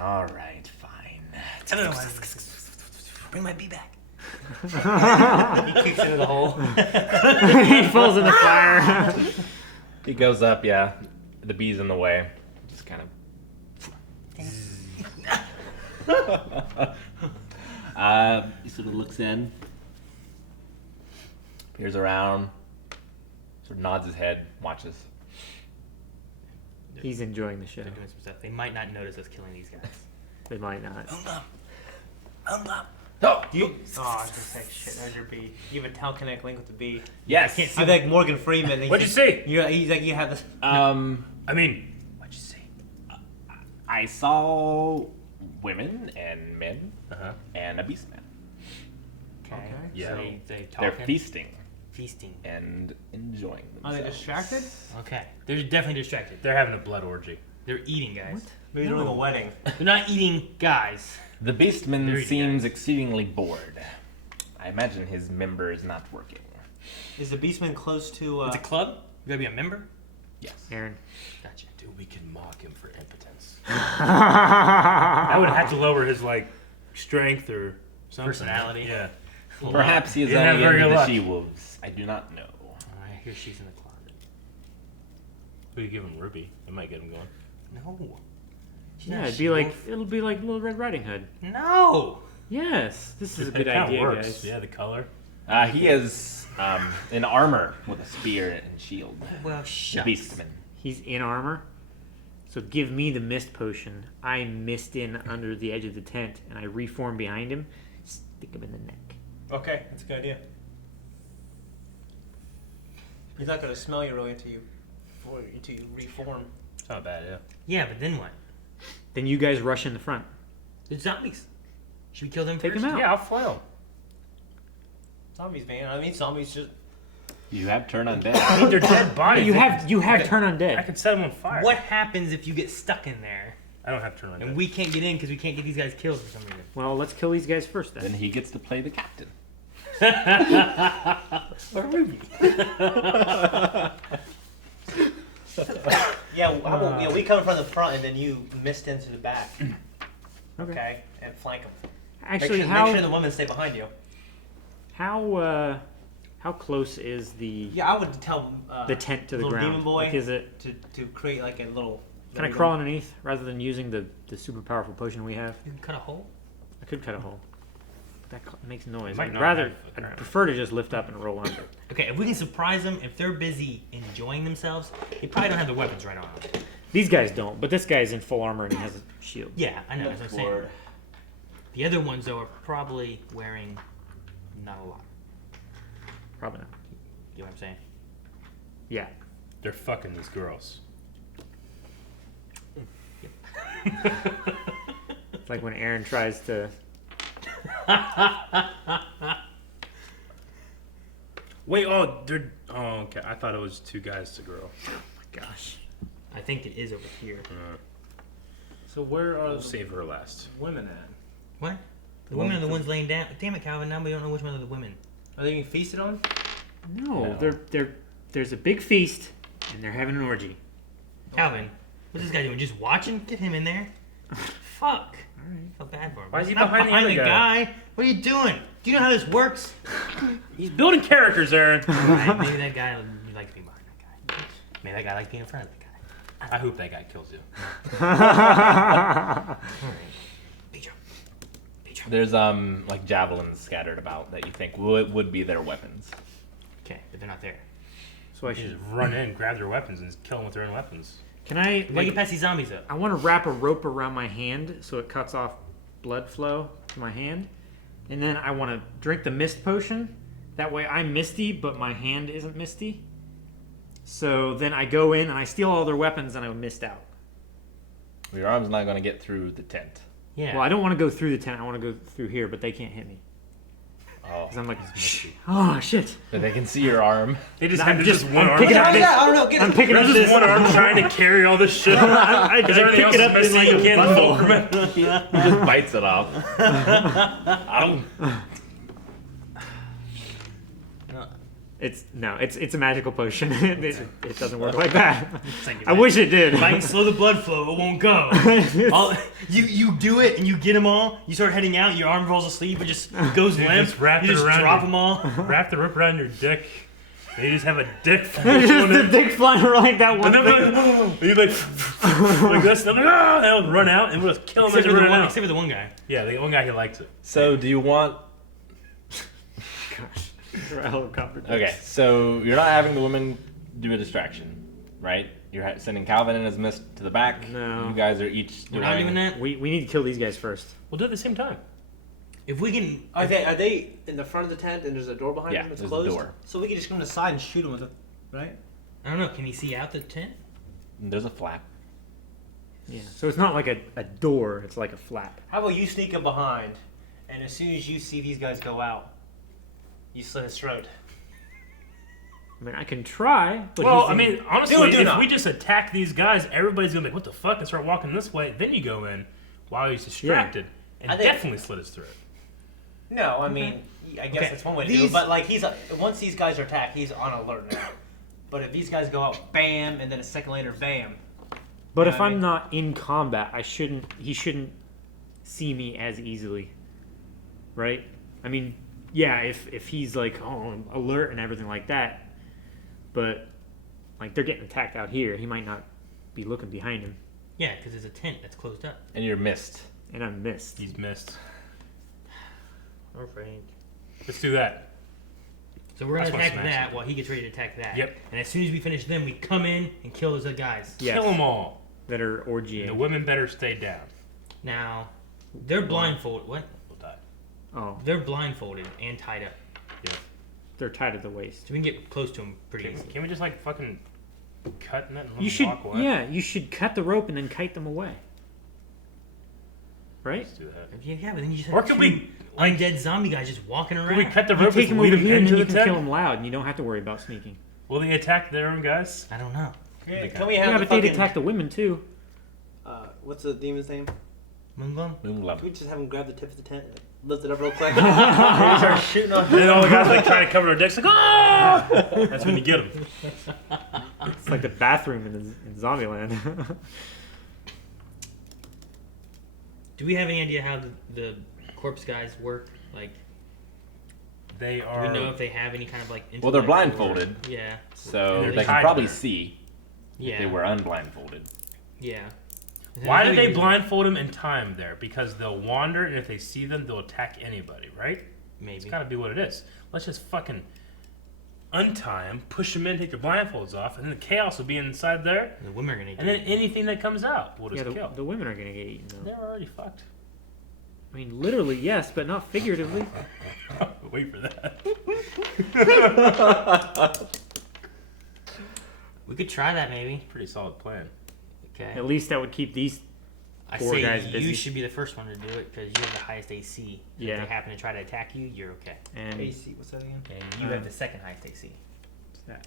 All right, fine. Bring my bee back. He kicks into the hole. He falls in the fire. He goes up, yeah. The bee's in the way. Just kind of. He sort of looks in, peers around, sort of nods his head, watches. He's enjoying the show. They're doing some stuff. They might not notice us killing these guys. They might not. Oh, You? Oh, I was going to say, shit, there's your bee. You have a telekinetic link with the bee. yes. I'm like Morgan Freeman. What'd you say? He's like, you have this. I mean, What'd you say? I saw women and men Uh-huh. and a beastman. Okay. Yeah. So they They're talking. feasting Feasting. and enjoying Are themselves. they distracted? Okay. They're definitely distracted. They're having a blood orgy. They're eating, guys. Maybe they're doing a wedding. They're not eating guys. The beastman Very seems exceedingly bored. I imagine his member is not working. Is the Beastman close to? It's a club. You gotta be a member. Yes. Aaron. Gotcha. Dude, we can mock him for impotence. I I would have to lower his like strength or something. Personality. Yeah. Perhaps he is You didn't have only very into good the luck. she-wolves. I do not know. I hear she's in the closet. Who you give him Ruby? It might get him going. No. She's Yeah, not it'd be like she-wolf. it'll be like Little Red Riding Hood. No. Yes, this is a It good kinda idea, works. guys. Yeah, the color. He is in armor with a spear and shield. Well, The shut. beastman. He's in armor. So give me the mist potion. I mist in under the edge of the tent and I reform behind him, stick him in the neck. Okay, that's a good idea. He's not gonna smell you really until you reform. It's not bad, yeah. Yeah, but then what? Then you guys rush in the front. There's zombies. Should we kill them Take first? them out. Yeah, I'll flail him. Zombies, man. I mean, zombies just. You have turn on I dead. mean, they're dead bodies. You They have could- turn I undead. could set them on fire. What happens if you get stuck in there I don't have turn on. and we can't get in because we can't get these guys killed for some reason? Well, let's kill these guys first Then then. he gets to play the captain. Or Ruby. Yeah, how about, yeah, we come from the front and then you mist into the back. Okay. Okay, and flank them. Actually, make how sure the women stay behind you. how close is the Yeah, I would tell the tent to the little ground? demon boy Like, is it? to create like a little. Can I crawl underneath rather than using the super powerful potion we have? You can cut a hole. I could cut a hole. But makes noise. Might I'd not rather. have a I'd crown. prefer to just lift up and roll under. Okay, if we can surprise them, if they're busy enjoying themselves, they probably don't have their weapons right on them. These guys don't, but this guy's in full armor and he has a shield. Yeah, I know. That's what I'm saying. The other ones though are probably wearing not a lot. Probably not. You know what I'm saying? Yeah. They're fucking these girls. It's like when Aaron tries to. Wait, oh, they're. Oh, okay. I thought it was two guys to girl. Oh my gosh. I think it is over here. So where are We'll the save her last. women at? What? The women are the ones laying down. Damn it, Calvin. Now we don't know which one are the women. Are they being feasted on? No, No. there's a big feast and they're having an orgy. Calvin, what's this guy doing? Just watching? Get him in there. Fuck. Alright. Felt bad for him. Why is he Not behind the other the guy? guy? What are you doing? Do you know how this works? He's building characters, Aaron. Alright, maybe that guy you like being behind that guy. Maybe that guy likes being in front of that guy. I hope that guy kills you. Alright. Pedro. Pedro. There's like javelins scattered about that you think would be their weapons. Okay, but they're not there. So I You should. just run in, grab their weapons, and kill them with their own weapons. Can I? We gotta Like, get past these zombies up. I want to wrap a rope around my hand so it cuts off blood flow to my hand, and then I want to drink the mist potion. That way I'm misty, but my hand isn't misty. So then I go in and I steal all their weapons and I mist out. Your arm's not going to get through the tent. Yeah. Well, I don't want to go through the tent. I want to go through here, but they can't hit me Oh, because I'm like, oh shit. but they can see your arm. They just I'm have just one I'm arm. picking up this. I don't know. Get I'm it. picking up There's this. just one arm trying to carry all this shit. I Because everything pick it else up is and like missing. You can't bundle. fulcrum it. He just bites it off. I don't. It's a magical potion. it doesn't work like that. like I wish it did. If I can slow the blood flow, it won't go. You do it and you get them all. You start heading out. Your arm rolls asleep. It just goes You limp. just wrap You it just around drop your- them all. Wrap the rope around your dick. And you just have a dick. Just the dick flying around like that one And then thing. like, you're like this, and I'm like, ah, and I'll run out, and we'll just kill him as Except they for, run the one, out. except for the one guy. Yeah, the one guy who likes it. So, do you want? Helicopter. Okay, so you're not having the women do a distraction, right? You're sending Calvin and his mist to the back. No. You guys are each We're not doing that. We need to kill these guys first. We'll do it at the same time. If we can, Are they in the front of the tent and there's a door behind Yeah, them? It's there's a closed. door. So we can just come to the side and shoot them with it, right? I don't know. Can he see out the tent? There's a flap. Yeah. So it's not like a door. It's like a flap. How about you sneak in behind, and as soon as you see these guys go out, you slit his throat. I mean, I can try. But Well, he's I mean, honestly, do if not. we just attack these guys, everybody's gonna be like, "What the fuck?" and start walking this way. Then you go in while he's distracted, and I think- definitely slit his throat. No, I mean, I guess Okay. that's one way to do it. But like, once these guys are attacked, he's on alert now. But if these guys go out, bam, and then a second later, bam. But Yeah, if I I'm mean- not in combat, he shouldn't see me as easily, right? I mean, yeah, if he's like alert and everything like that, but like they're getting attacked out here, he might not be looking behind him, Yeah, because there's a tent that's closed up. And you're missed. and I'm missed. He's missed. All right. Let's do that. So we're gonna That's what attack smash that it. while he gets ready to attack that. Yep. And as soon as we finish them, we come in and kill those other guys. Yes, Kill them all. that are orgying. The women better stay down. Now, they're blindfolded. What? We'll die. Oh, They're blindfolded and tied up. they're tied at the waist. So we can get close to them pretty Can, easy. can we just like fucking cut in it and let You them should, walk away? yeah, you should cut the rope and then kite them away. Right? Let's do that. Yeah, but then you just Or have can two we undead zombie guys just walking around. can we cut the You rope take and them lead over them here, and into then you the can kill tent? them loud, and you don't have to worry about sneaking. Will they attack their own guys? I don't know. Can we have Yeah, the but they'd fucking, attack the women too. what's the demon's name? Moonglum? Moonglum. Can we just have him grab the tip of the tent and lift it up real quick? And start shooting on And then all the guys like trying to cover their dicks like, ah! That's when you get them. It's like the bathroom in Zombieland. Do we have any idea how the corpse guys work? Like, They do are. we know if they have any kind of like? Well, they're intellect or- blindfolded. Yeah. So And they're they can tied probably there. see Yeah. if they were unblindfolded. Yeah. Why There's did they no reason- blindfold them and tie them there? Because they'll wander, and if they see them, they'll attack anybody, right? Maybe. It's gotta be what it is. Let's just fucking untie them, push them in, take their blindfolds off, and then the chaos will be inside there, The women are gonna. and then anything that comes out, we'll Yeah, just the, kill. the women are gonna get eaten though. They're already fucked. I mean, literally, yes, but not figuratively. Wait for that. We could try that maybe. Pretty solid plan. Okay. At least that would keep these. I Four say guys you busy. should be the first one to do it because you have the highest AC. Yeah. If they happen to try to attack you, you're okay. And AC, what's that again? And you have the second highest AC.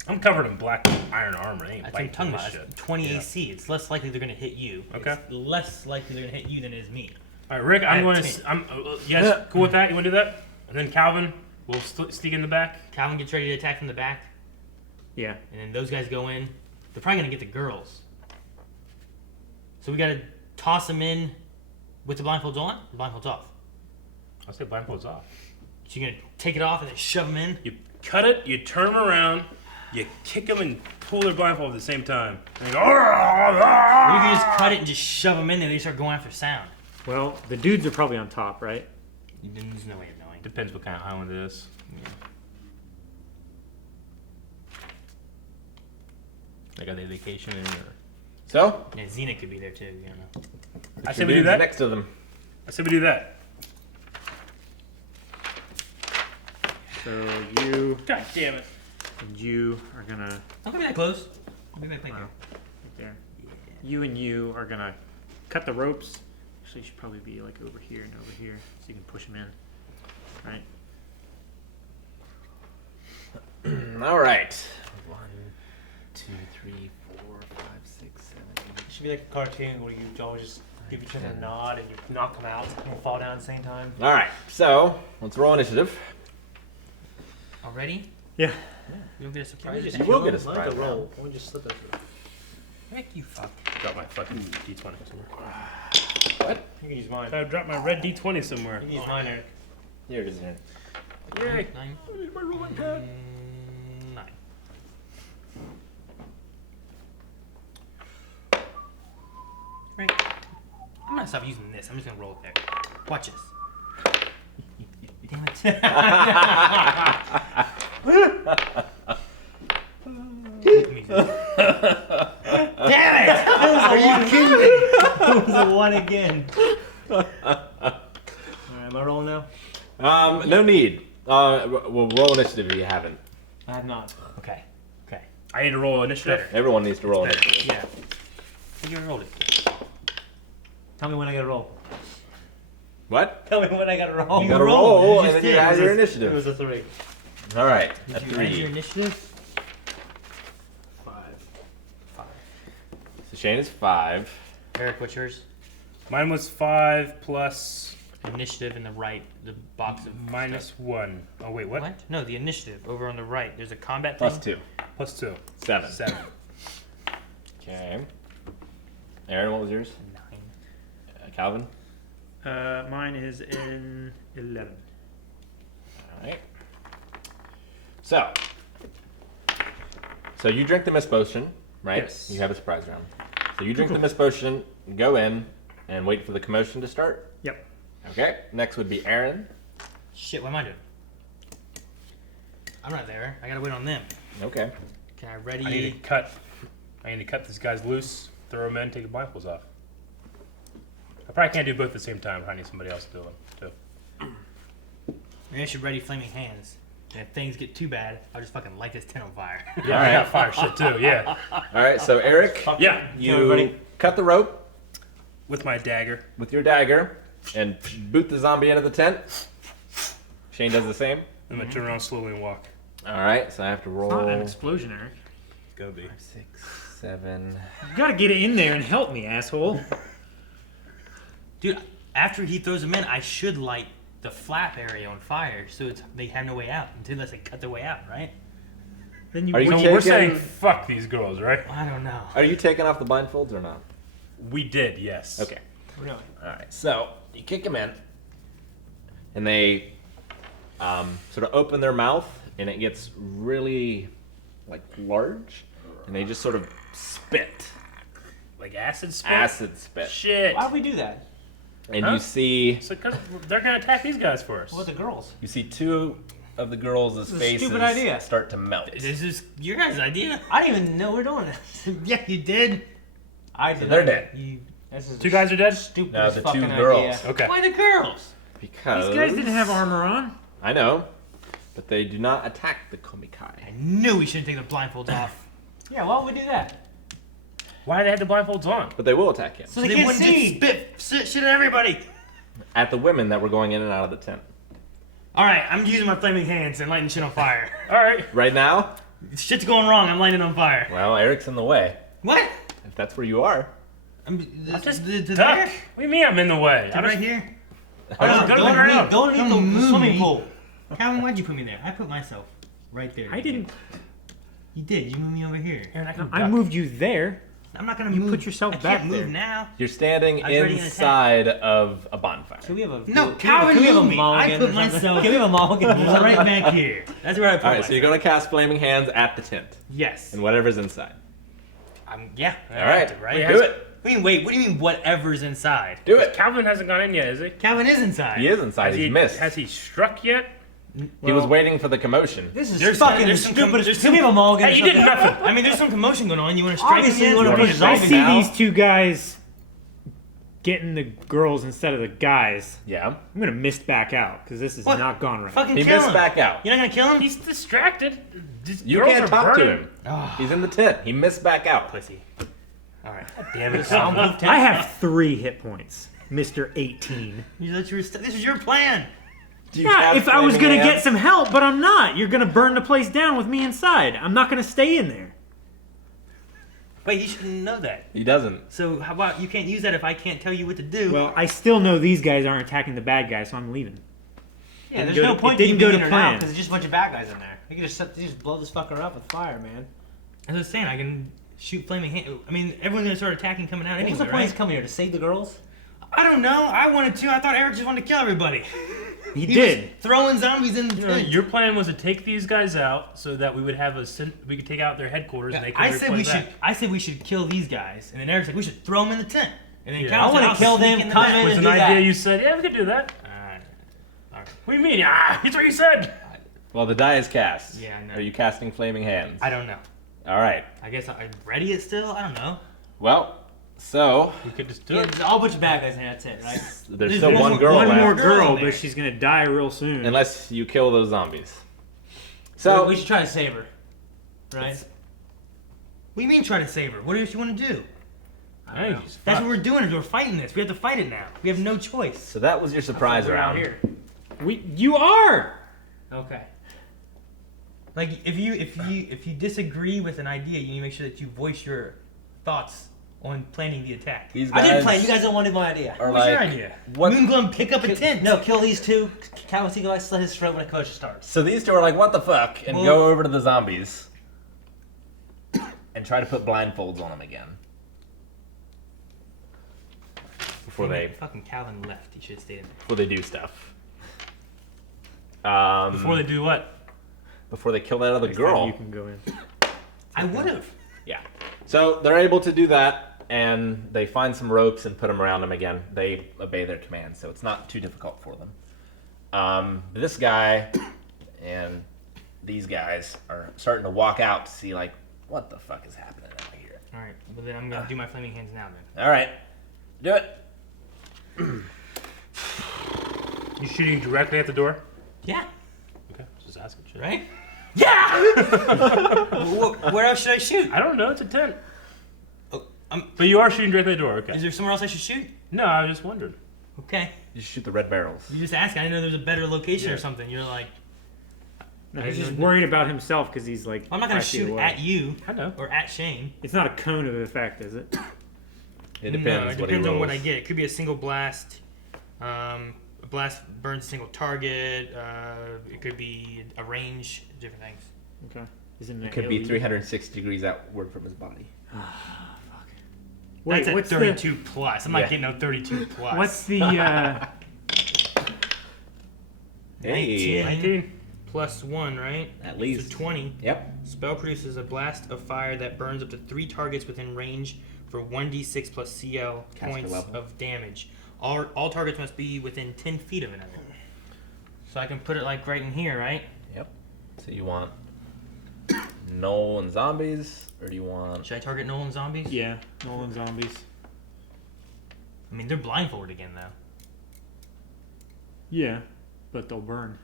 I'm covered in black iron armor. They ain't That's what I'm biting talking this about. shit. It's 20 Yeah. AC. It's less likely they're gonna hit you. Okay. It's less likely they're gonna hit you than it is me. All right, Rick, I'm I going have to. You guys cool with that? You want to do that? And then Calvin will sneak in the back. Calvin gets ready to attack from the back, yeah, and then those guys go in. They're probably gonna get the girls. So we gotta toss them in with the blindfolds on, the blindfolds off. I'll say blindfolds off. So you're gonna take it off and then shove them in. You cut it, you turn them around, you kick them and pull their blindfold at the same time. And you go, Or you can just cut it and just shove them in there. They start going after sound. well, the dudes are probably on top, right? There's no way of knowing. Depends what kind of island it is. Like, are they vacationing or? So, Yeah, Xena could be there too. You don't know. I say your we do dude's that. next to them. I say we do that. So you God damn it. and you are gonna Don't be that close. I'll be back there. right there. You and you are gonna cut the ropes. Actually, you should probably be like over here and over here, so you can push them in. Right. All right. 1, 2, 3, 4, 5, 6, 7, 8. It should be like a cartoon where you always just give each other a nod and you knock them out and you fall down at the same time. All right. So let's roll initiative. Already? Yeah. You don't get a surprise. just You kill will get a them? Let surprise it roll. round. Why don't we just slip it through? Rick, you fuck. Got my fucking D20 somewhere. What? You can use mine. I dropped my red D20 somewhere. You can use mine, Eric. Here it is. Here. Yay. 9. My rolling pad. 9. Rick, I'm gonna stop using this. I'm just gonna roll it there. Watch this. Damn it. Look at me. Damn it! Are you kidding me? It was a 1 again. Alright, am I rolling now? No need. We'll roll initiative if you haven't. I have not. Okay. Okay. I need to roll initiative. Everyone needs to roll initiative. Yeah. You already rolled it. Tell me when I gotta roll. What? Tell me when I gotta roll. You gotta rolled. roll, You and just then you did. add It your It initiative. was a 3. All right, a Did you add your 3. initiative? 5. So Shane is 5. Eric, what's yours? Mine was 5 plus Initiative in the right, the box of minus 1. Oh wait, what? What? No, the initiative over on the right. There's a combat Plus thing. 2. Plus 2. 7. 7. Okay. Aaron, what was yours? 9. Calvin? Mine is in 11. All right. So you drink the mist potion, right? Yes. You have a surprise round. So you drink the mist potion, go in, and wait for the commotion to start. Yep. Okay. Next would be Aaron. Shit, what am I doing? I'm not there. I gotta wait on them. Okay. Can I ready? I need to cut these guys loose, throw them in, take the blindfolds off. I probably can't do both at the same time. I need somebody else to do them too. Maybe I should ready flaming hands. And if things get too bad, I'll just fucking light this tent on fire. Yeah, I got fire shit too. Yeah, All right. So Eric, yeah. you everybody. cut the rope With my dagger. with your dagger and boot the zombie into the tent. Shane does the same. I'm gonna turn around slowly and walk. All right. So I have to roll. Not an explosion, Eric. It's gonna be. 6, 7. You gotta get in there and help me, asshole. Dude, after he throws them in, I should light the flap area on fire so they have no way out unless they cut their way out, right? Then you Are you So taking- we're saying fuck these girls, right? I don't know. Are you taking off the blindfolds or not? We did, yes. Okay. Really? All right. So you kick them in, and they sort of open their mouth, and it gets really like large, and they just sort of spit, Like acid spit. acid spit, Shit. Why would we do that? and Huh? you see So 'cause they're gonna attack these guys first. What about the girls? 2 of the girls' is a faces stupid idea. start to melt. This is your guys' idea. I didn't even know we were doing this. Yeah, you did. I did. So they're not- dead. You, This is 2 guys are dead? stupid No, the 2 fucking girls. idea. Okay. why the girls? Because These guys didn't have armor on. I know, but they do not attack the I komikai. knew we shouldn't take the blindfolds off. Yeah, why would we do that? Why do they have the blindfolds on? But they will attack him. So They they can't wouldn't see. just spit shit at everybody. At the women that were going in and out of the tent. All right, I'm using my flaming hands and lighting shit on fire. All right. Right now, Shit's going wrong. I'm lighting it on fire. well, Eric's in the way. What? If that's where you are. I'm Just the duck. there? What do you mean I'm in the way? To I'm right just, here. I'm just Don't going right now. need Don't the move swimming me. pool. Calvin, why'd you put me there? I put myself right there. I didn't. You did. You moved me over here. Aaron, I can I duck. moved you there. I'm not gonna You move. put yourself I back can't move there. now. You're standing I was ready to inside of a bonfire. Can we have a No, can Calvin we have a moved me. mulligan I or put something? myself- Can we have a mulligan? Right back here. That's where I put All right, myself. so you're going to cast Flaming Hands at the tent Yes. and whatever's inside. Yeah. All right, Right. do it. What do you mean, wait, what do you mean whatever's inside? Do it. Calvin hasn't gone in yet, is he? Calvin is inside. He is inside. He's missed. Has he struck yet? He was waiting for the commotion. This is There's fucking some- there's some stupid. there's Can we have a mulligan? Hey, or you did something? nothing. I mean, there's some commotion going on. You want to strike Obviously, again? you wanna You push wanna I zombie see now. these 2 guys getting the girls instead of the guys. Yeah. I'm gonna mist back out because this has What? not gone right. Fucking He kill missed him. back out. You're not gonna kill him? He's distracted. These You girls can't are talk to burning. him. Oh, He's in the tent. He missed back out. pussy. All right. Damn it. Soundproof tent. I have 3 hit points, Mr. 18. This is your plan. Do you Yeah, cast if I was Flaming gonna Hands? get some help, but I'm not. You're gonna burn the place down with me inside. I'm not gonna stay in there. But you shouldn't know that. He doesn't. So how about you can't use that if I can't tell you what to do? Well, I still know these guys aren't attacking the bad guys, so I'm leaving. Yeah, Didn't there's go no to- point it didn't in go being to in there now plan. because there's just a bunch of bad guys in there. You can just blow this fucker up with fire, man. as I was saying, I can shoot flaming hand. I mean, everyone's gonna start attacking coming out What was anyway, the point right? of coming here to save the girls? I don't know. I wanted to. I thought Eric just wanted to kill everybody. He He did. was throwing zombies in the tent. Your plan was to take these guys out so that we would have we could take out their headquarters and they could I said we report should. back. I said we should kill these guys, and then Eric's like, we should throw them in the tent. And then Yeah. Calvin I wanna said, "I'll kill sneak them, in the come back." in Was and an do idea that. you said, yeah, we could do that. All right. What do you mean? Ah, that's what you said. Well, the die is cast. Yeah, I know. Are you casting Flaming Hands? I don't know. All right. I guess I'm ready. It still. I don't know. Well, so We could just do Yeah, it. there's a whole bunch of bad guys in that tent, right? there's still one more- girl One left, more girl girl, in there. but she's gonna die real soon. unless you kill those zombies. So So we should try to save her, right? What do you mean try to save her? What does she want to do? Hey, he's That's fucked. what we're doing. Is we're fighting this. We have to fight it now. We have no choice. So that was your surprise We're out round. here. You are. Okay. Like if you disagree with an idea, you need to make sure that you voice your thoughts on planning the attack. These I guys didn't plan. You guys don't want my idea. are What's your like, idea? what? Moonglum, pick up a tent. No, kill these two. Calvin's eagle eye slit his throat when a coach starts. So these two are like, what the fuck, and Well- go over to the zombies and try to put blindfolds on them again before they fucking Calvin left. He should have stayed in there. before they do stuff. Before they do what? before they kill that other Next time girl. you can go in. I would have. Yeah. So they're able to do that, and they find some ropes and put them around them again. They obey their commands, so it's not too difficult for them. This guy and these guys are starting to walk out to see, like, what the fuck is happening out here. All right, well then I'm gonna do my flaming hands now then. All right, do it. You shooting directly at the door? Yeah. Okay, just asking. Shit. Right. Yeah. Where else should I shoot? I don't know. It's a tent. Oh, But you are shooting directly at the door. Okay. is there somewhere else I should shoot? No, I was just wondering. Okay. You shoot the red barrels. You just asked. I didn't know there was a better location Yeah. or something. You're like, No, I he's just didn't- worried about himself because he's like. I'm not gonna 5 feet shoot away. at you I know. or at Shane. It's not a cone of effect, is it? It depends. No, it what he depends on what I rolls. get. It could be a single blast. A blast burns a single target. It could be a range. Different things. Okay. Is it an It could be AoE? 360 degrees outward from his body. Wait, That's at what's 32 plus. I'm Yeah. not getting no 32 plus. What's the? Hey, 19 plus 1, right? at least. So 20. Yep. Spell produces a blast of fire that burns up to 3 targets within range for 1d6 plus CL Caster points level. of damage. All targets must be within 10 feet of another. So I can put it like right in here, right? Yep. So you want Noel and zombies, or do you want? Should I target Nolan zombies? Yeah, Nolan zombies. I mean, they're blindfolded again, though. Yeah, but they'll burn.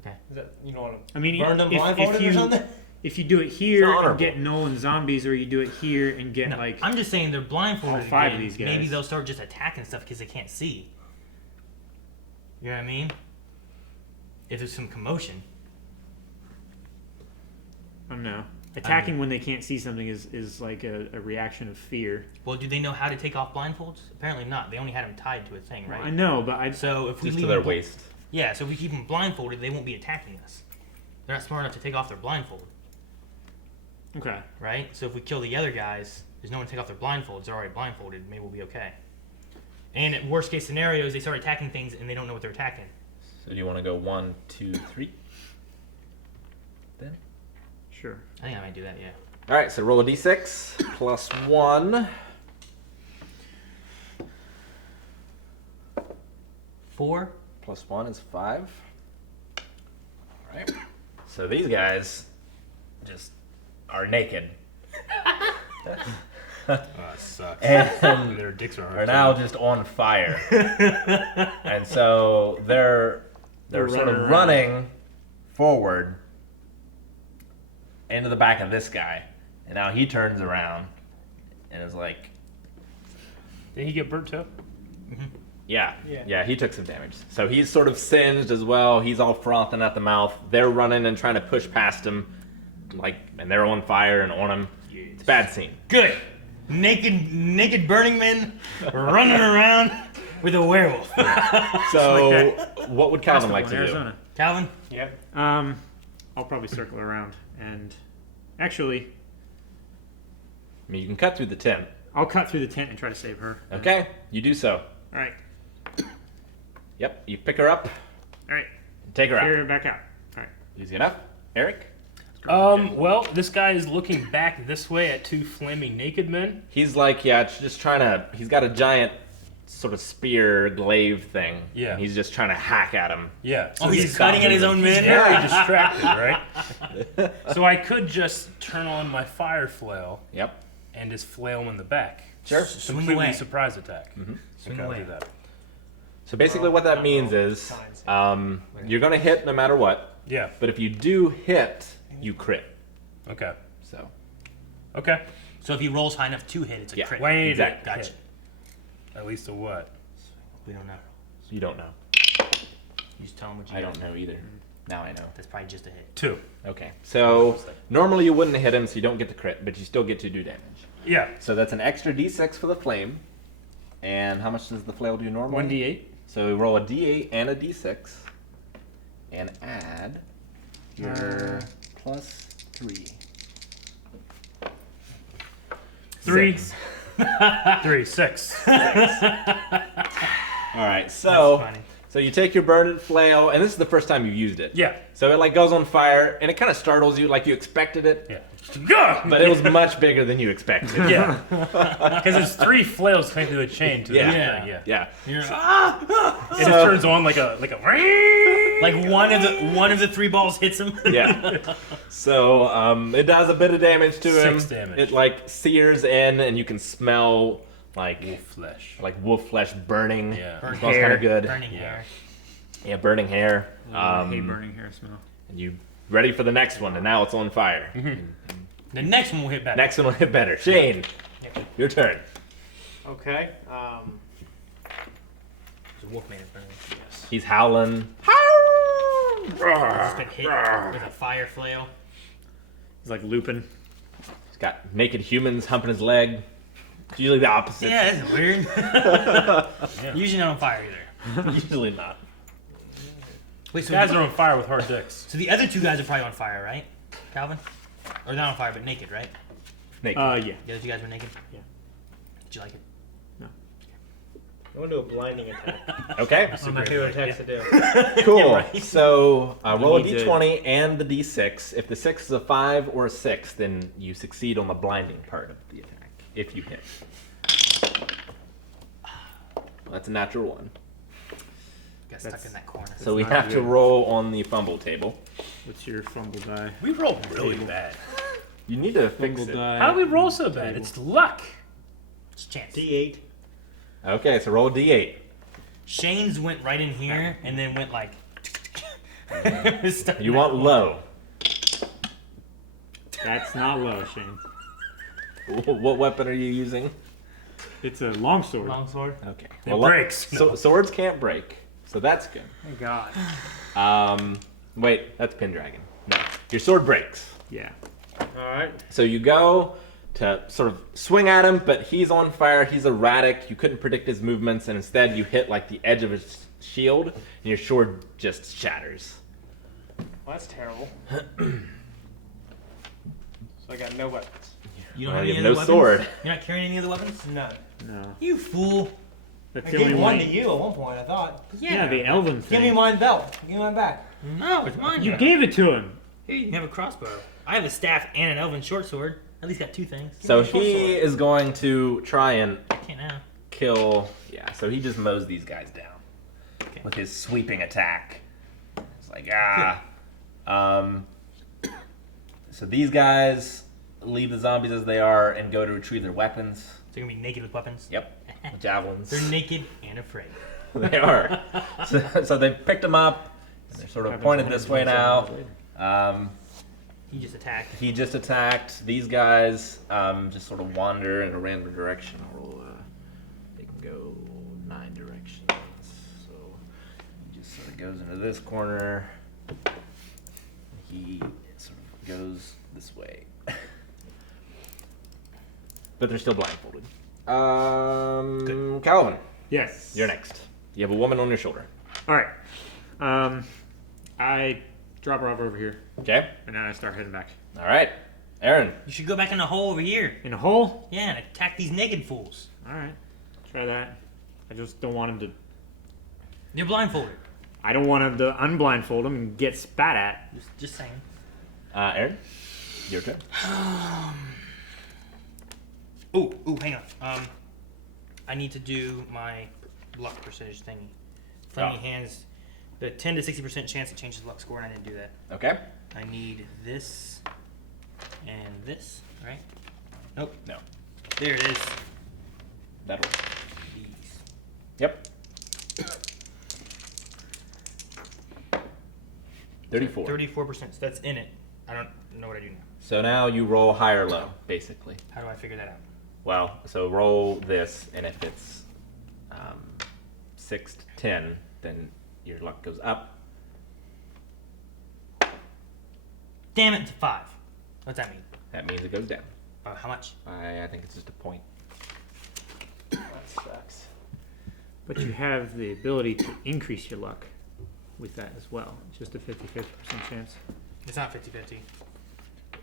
Okay. Is that, you don't want I mean, to burn them if blindfolded you or something? if you do it here honorable. and get Nolan zombies, or you do it here and get No, like I'm just saying they're blindfolded all 5 of again. these guys. Maybe they'll start just attacking stuff because they can't see. You know what I mean? If there's some commotion. I don't know. Attacking when they can't see something is like a reaction of fear. Well, do they know how to take off blindfolds? Apparently not. They only had them tied to a thing, right? I know, but I So if we Just leave to their them, waist. yeah. So if we keep them blindfolded, they won't be attacking us. They're not smart enough to take off their blindfold, okay. right? So if we kill the other guys, there's no one to take off their blindfolds. They're already blindfolded. Maybe we'll be okay. And at worst case scenarios, they start attacking things and they don't know what they're attacking. So do you want to go 1, 2, 3? Then. Sure. I think I might do that. Yeah. All right. So roll a d6 plus 1. 4. Plus 1 is 5. All right. So these guys just are naked Oh, that sucks. and Their dicks are hard. are now just on fire. And so they're sort running of around. running forward into the back of this guy. And now he turns around and is like, Did he get burnt too? yeah, he took some damage. So he's sort of singed as well. He's all frothing at the mouth. They're running and trying to push past him, and they're on fire and on him. It's a bad scene. Good. Naked burning men running around with a werewolf. So what would Calvin like Festival to in do? Arizona. Calvin. Yep. I'll probably circle around and actually I mean, you can cut through the tent. I'll cut through the tent and try to save her. Okay, you do so. All right. Yep, you pick her up, All right. take her Carry out. her back out. All right. Easy enough. Eric? Well, this guy is looking back this way at 2 flaming naked men. He's like, just trying to. He's got a giant sort of spear glaive thing. Yeah. And he's just trying to hack at him. Yeah. Oh, he's cutting at his own men. very distracted, right? So I could just turn on my fire flail Yep. and just flail him in the back. Sure. Swing Completely away. surprise attack. Swing Okay, I'll away. do that. So basically, what that means is you're going to hit no matter what. Yeah. But if you do hit, you crit. Okay. So Okay. So if he rolls high enough to hit, it's a Yeah. crit. Wait, Exactly. Gotcha. At least a what? We don't know. You don't know. You just tell him what you I got. don't know either. Now I know. That's probably just a hit. 2. Okay. So normally you wouldn't hit him, so you don't get the crit, but you still get to do damage. Yeah. So that's an extra d6 for the flame. And how much does the flail do normally? 1d8. So we roll a d8 and a d6, and add your plus 3. 3. Six. 3, 6. All right. So That's funny. so you take your burning flail, and this is the first time you've used it. Yeah. So it like goes on fire, and it kind of startles you, like you expected it, Yeah. but it was much bigger than you expected. Yeah. Because there's 3 flails connected to a chain to Yeah. the thing. Yeah. Yeah. You're It just turns on like a like one of the 3 balls hits him. Yeah. So it does a bit of damage to him. 6 damage. It like sears in, and you can smell like flesh. wolf flesh burning. Yeah. It smells kind of good. Burning Yeah. hair. Yeah, burning hair. I hate burning hair smell. And you ready for the next one, and now it's on fire. The next one will hit better. Next one will hit better. Shane, your turn. Okay. There's a wolf man in front of me. Yes. He's howling. Just been hit with a fire flail. He's like looping. He's got naked humans humping his leg. It's usually the opposite. Yeah, that's weird. Usually not on fire either. Usually not. Wait, so Guys are on fire with hard dicks. so the other 2 guys are probably on fire, right, Calvin? Or not on fire, but naked, right? Naked. Yeah. The other 2 guys were naked. Yeah. Did you like it? I want to do a blinding attack. Okay. One of my favorite attacks to do. Cool. right. So roll a need to- d20 and the d6. If the 6 is a 5 or a 6, then you succeed on the blinding part of the attack. If you hit. Well, that's a natural 1. Got stuck That's- in that corner. So we not have to good. roll on the fumble table. What's your fumble die? We roll really bad. You need to fix Fumble it. die. How do we roll so bad? It's luck. It's chance. D8. Okay, so roll a d8. Shane's went right in here and then went like. Stuck in You that want corner. low. That's not low, Shane. What weapon are you using? It's a longsword. Longsword. Okay. It breaks. So swords can't break, so that's good. Thank God. Wait, that's Pendragon. No, your sword breaks. Yeah. All right. So you go to sort of swing at him, but he's on fire. He's erratic. You couldn't predict his movements, and instead you hit like the edge of his shield, and your sword just shatters. Well, that's terrible. So I got no weapons. You don't Well, have you any have other no weapons? sword. You're not carrying any other weapons? None. No. You fool. That's I the gave only one one. to you at one point, I thought. Yeah, the elven Give thing. me mine belt. Give me mine back. No, it's mine. You now. gave it to him. Here, you can have a crossbow. I have a staff and an elven short sword. At least got 2 things. So me a short he sword. is going to try and I can't now. kill. Yeah, so he just mows these guys down Okay. with his sweeping attack. It's like So these guys leave the zombies as they are and go to retrieve their weapons. So you're gonna be naked with weapons? Yep, javelins. They're naked and afraid. They are. So they picked them up. And they're sort of pointed this way now. He just attacked. He just attacked. These guys just sort of wander in a random direction. They can go 9 directions. So he just sort of goes into this corner. He sort of goes this way. But they're still blindfolded. Calvin, Yes. you're next. You have a woman on your shoulder. All right. I drop her off over here, Okay? and then I start heading back. All right. Aaron. You should go back in the hole over here. In a hole? Yeah, and attack these naked fools. All right. Try that. I just don't want him to. They're blindfolded. I don't want him to unblindfold him and get spat at. Just saying. Aaron, your turn. Ooh, hang on. I need to do my luck percentage thingy. Friendly hands, the 10 to 60% chance it changes the luck score, and I didn't do that. Okay. I need this and this, right? Nope. No. There it is. That'll. These. Yep. 34. 34%. So that's in it. I I don't know what I do now. So now you roll high or low, basically. How do I figure that out? Well, so roll this, and if it's 6 to 10, then your luck goes up. Damn it, it's a 5. What's that mean? That means it goes down. How much? I think it's just a point. That sucks. But you have the ability to increase your luck with that as well. It's just a 50-50% chance. It's not 50-50.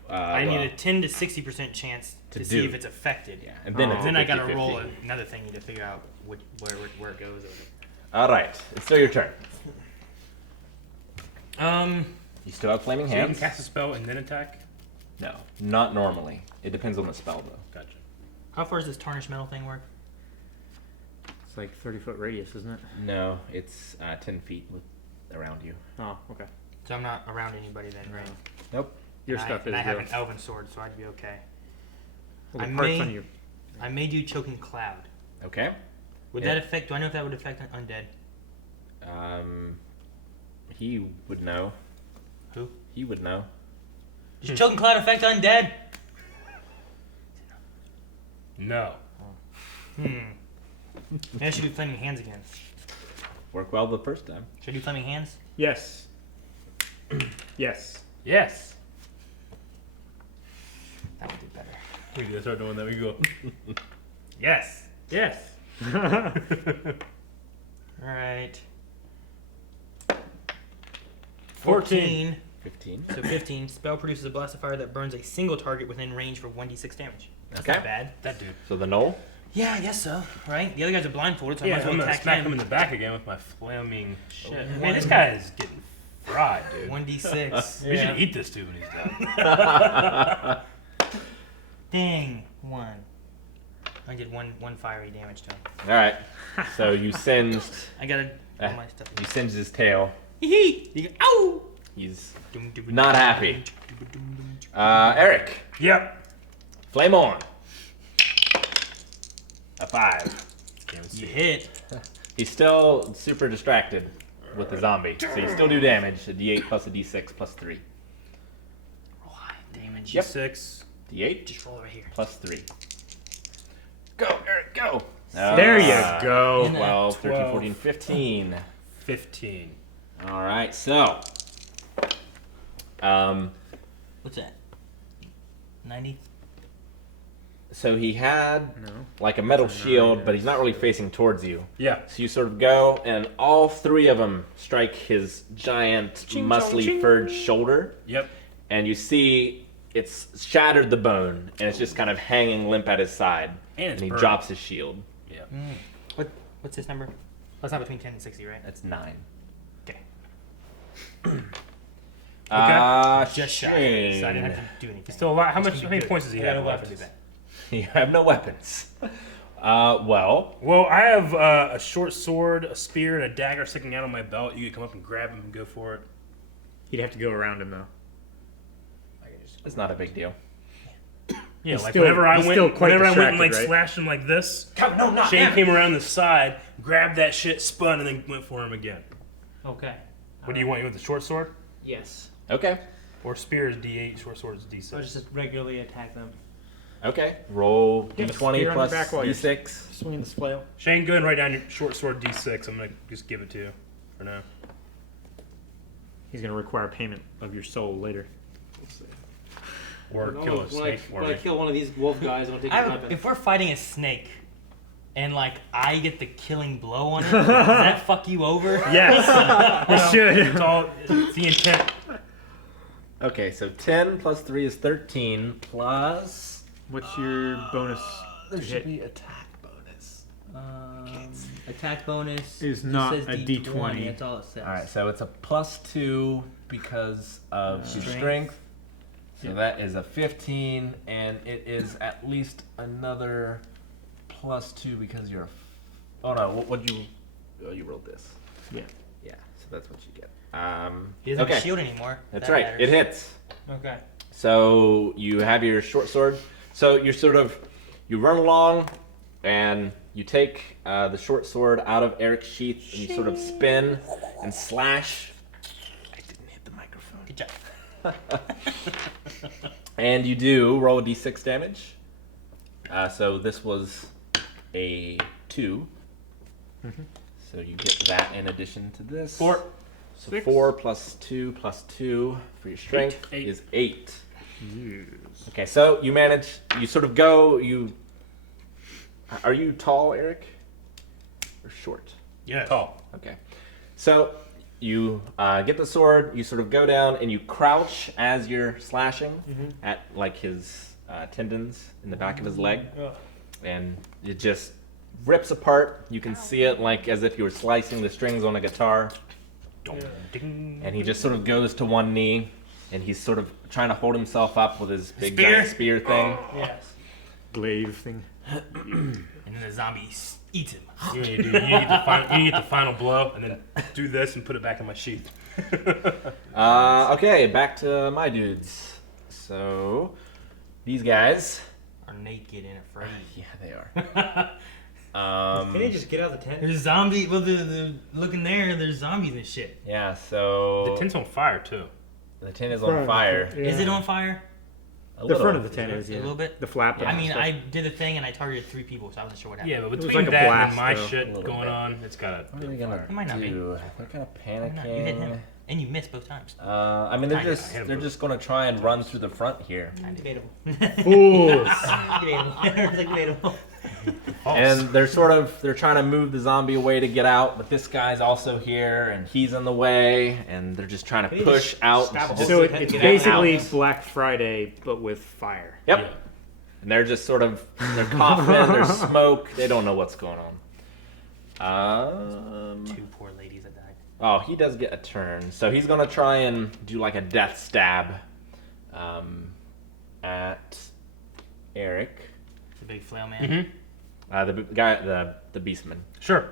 I need a 10 to 60% chance to see if it's affected. Yeah, and then Oh. it's And a then I gotta 50-50. roll another thing to figure out where it goes. All right, it's still your turn. You still have flaming So you can hands. cast a spell and then attack? No, not normally. It depends on the spell, though. Gotcha. How far does this tarnished metal thing work? It's like 30-foot radius, isn't it? No, it's 10 feet around you. Oh, okay. So I'm not around anybody then, right? Nope. Your And stuff I is have though. an elven sword, so I'd be okay. Well, the I parts may- on you. I may do choking cloud. Okay. Would Yeah. that affect? Do I know if that would affect an undead? He would know. Who? He would know. Does choking cloud affect undead? No. Maybe I should do flaming hands again. Worked well the first time. Should I do flaming hands? Yes. Yes. Yes. That would do better. We can start doing that. We go. Yes. Yes. All right. 14. 15. So 15. Spell produces a blast of fire that burns a single target within range for 1d6 damage. That's Okay. not bad. That dude. So the knoll? Yeah, I guess so. Right? The other guys are blindfolded, so I Yeah, might as I'm well gonna attack smack him him. in the back again with my flaming shit. Oh, Man, this guy is getting fried, dude. 1d6. We should eat this dude when he's done. Dang. 1. I did one fiery damage to him. All right. So you singed. I gotta all my stuff. You singed his tail. Hee hee! Ow! He's not happy. Eric, Yep. flame on. A 5. You hit. He's still super distracted with the zombie, so you still do damage. A D8 plus a D6 plus 3. Roll high damage. Yep. 6. D8 Just roll right here. plus 3. Go, Eric, go. There you go. 12, 13, 12. 14, 15. 15. All right, so. What's that? 90? So he had No. like a metal shield, but he's not really facing towards you. Yeah. So you sort of go, and all 3 of them strike his giant, muscly, furred shoulder, Yep. and you see it's shattered the bone, and it's just kind of hanging limp at his side, And it's he burned. drops his shield. Yeah. What's this number? That's not between 10 and 60, right? That's 9. Okay. Just shy. So I didn't have to do anything. He's still alive. How Which much? can How be many good. points does he I got have no left? weapon to do that. You have no weapons. Well, Well, I have a short sword, a spear, and a dagger sticking out on my belt. You could come up and grab him and go for it. He'd have to go around him though. it's not a big deal. Yeah, He's like still- whenever I he's went, still quite whenever I went and like distracted, slashed him like this, No, not Shane him. came around the side, grabbed that shit, spun, and then went for him again. Okay. What do you want? You want the short sword? Yes. Okay. Or spear is D8, short sword is D6. So just regularly attack them. Okay. Roll You have a D20 spear on your plus back while you're- D6. Swinging this flail. Shane, go ahead and write down your short sword D6. I'm gonna just give it to you for now. He's gonna require payment of your soul later. Or kill a snake for me. kill one of these wolf guys, I'll take If we're fighting a snake, and like I get the killing blow on it, does that fuck you over? Yes, it should. It's all it's the intent. Okay, so 10 plus 3 is 13 plus. What's your bonus to There should hit? be attack bonus. Attack bonus Is it not says a D20. That's all it says. All right, so it's a plus 2 because of your Strength. strength. So that is a 15, and it is at least another plus 2 because you're. Oh no, what you? Oh, you rolled this. Yeah. Yeah, so that's what you get. He doesn't have Okay, a shield anymore. that's That right. matters. It hits. Okay. So you have your short sword. So you're sort of you run along, and you take the short sword out of Eric's sheath, and you sort of spin and slash. I didn't hit the microphone. Good job. And you do roll a d6 damage. So this was a 2. So you get that in addition to this. 4. So 6. 4 plus 2 plus 2 for your strength Eight. is 8. Yes. Okay, so you manage. You sort of go. Are you tall, Eric, or short? Yeah. Tall. Okay. So you get the sword, you sort of go down and you crouch as you're slashing at like his tendons in the back of his leg. And it just rips apart. You can see it like as if you were slicing the strings on a guitar. Ding. And he just sort of goes to one knee and he's sort of trying to hold himself up with his big Spear? giant spear thing. Yes. Glaive thing. And then the zombie eats him. Yeah, you do. You get the final blow, and then do this and put it back in my sheath. Okay, back to my dudes. So these guys. Are naked and afraid. Yeah, they are. Can they just get out of the tent? There's zombie. Well, the looking there. There's zombies and shit. Yeah, so The tent's on fire too. the tent is on fire. Is it on fire? A The little. front of the tent is, A yeah. little bit? The flap. I and mean, stuff. I did a thing and I targeted 3 people, so I wasn't sure what happened. Yeah, but was between like a that blast, and my though. A shit little going bit. on, it's got a What are they gonna It might not be. do? They're kind of Why not? You hit him, panicking. and you missed both times. I mean, they're Kinda. they're just gonna try and run through the front here, Debatable. Fools. Debatable. It's like debatable. and they're trying to move the zombie away to get out, but this guy's also here, and he's in the way, and they're just trying Can to you push just out. stab a just- hole So in the tent it's and get basically out? Black Friday, but with fire. Yep. Yeah. And they're just sort of they're coughing, there's smoke. They don't know what's going on. 2 poor ladies that died. Oh, he does get a turn. So he's going to try and do like a death stab at Eric. The big flail man. The guy, the beastman. Sure.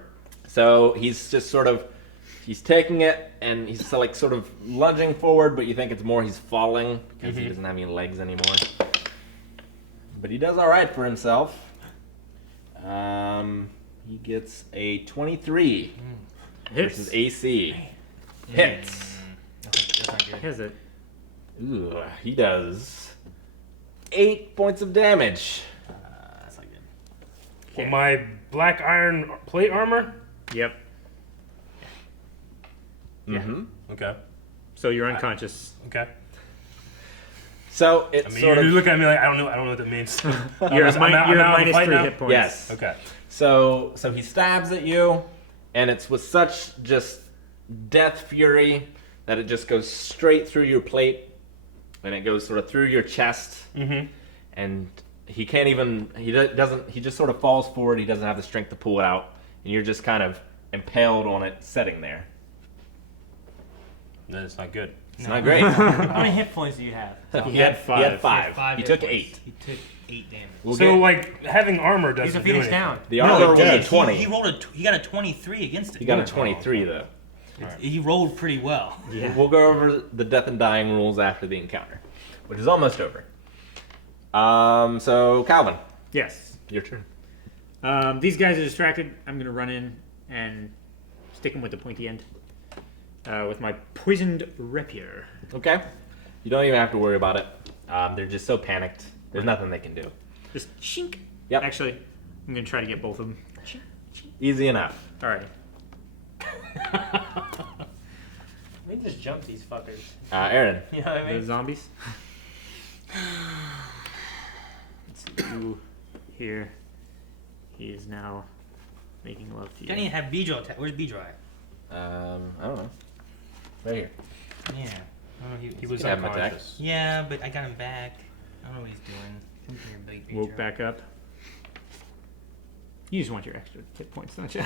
So he's just sort of, he's taking it and he's so like sort of lunging forward, but you think it's more he's falling because he doesn't have any legs anymore. But he does all right for himself. He gets a 23 versus Hits. AC. Hits. That's not good. Has it? Ooh, he does 8 points of damage. That's not good. Okay. Well, my black iron plate armor. Yep. Mm-hmm. Okay. So you're unconscious. Okay. So it's I mean, sort you of look at me like I don't know what that means. You're I'm at out of the minus fight 3 now? hit points. yes. Okay. So he stabs at you, and it's with such just death fury that it just goes straight through your plate, and it goes sort of through your chest, and he can't even. He doesn't. He just sort of falls forward. He doesn't have the strength to pull it out, and you're just kind of impaled on it, sitting there. Then it's not good. It's not great. How many hit points do you have? he had He had five. 5. He hit took points. 8. He took 8 damage. We'll So get- like having armor doesn't He's a do Phoenix anything. down. the armor was a did. 20. He rolled he got a 23 against it. He got a 23 though. He rolled pretty well. Yeah. We'll go over the death and dying rules after the encounter, which is almost over. So Calvin, Yes. your turn. These guys are distracted. I'm gonna run in and stick them with the pointy end. With my poisoned rapier. Okay. You don't even have to worry about it. They're just so panicked. There's nothing they can do. Just shink. Yep. Actually, I'm gonna try to get both of them. Easy enough. Alright. We can just jump these fuckers. Aaron. You know what I The mean? zombies. Let's see who here. He is now making love to Don't you. even have Beedrill attack. Where's Beedrill at? I don't know. Right here. Yeah. I don't know. He was could have him attack. unconscious. Yeah, but I got him back. I don't know what he's doing. Come here, big Beedrill. Woke back up. You just want your extra hit points, don't you?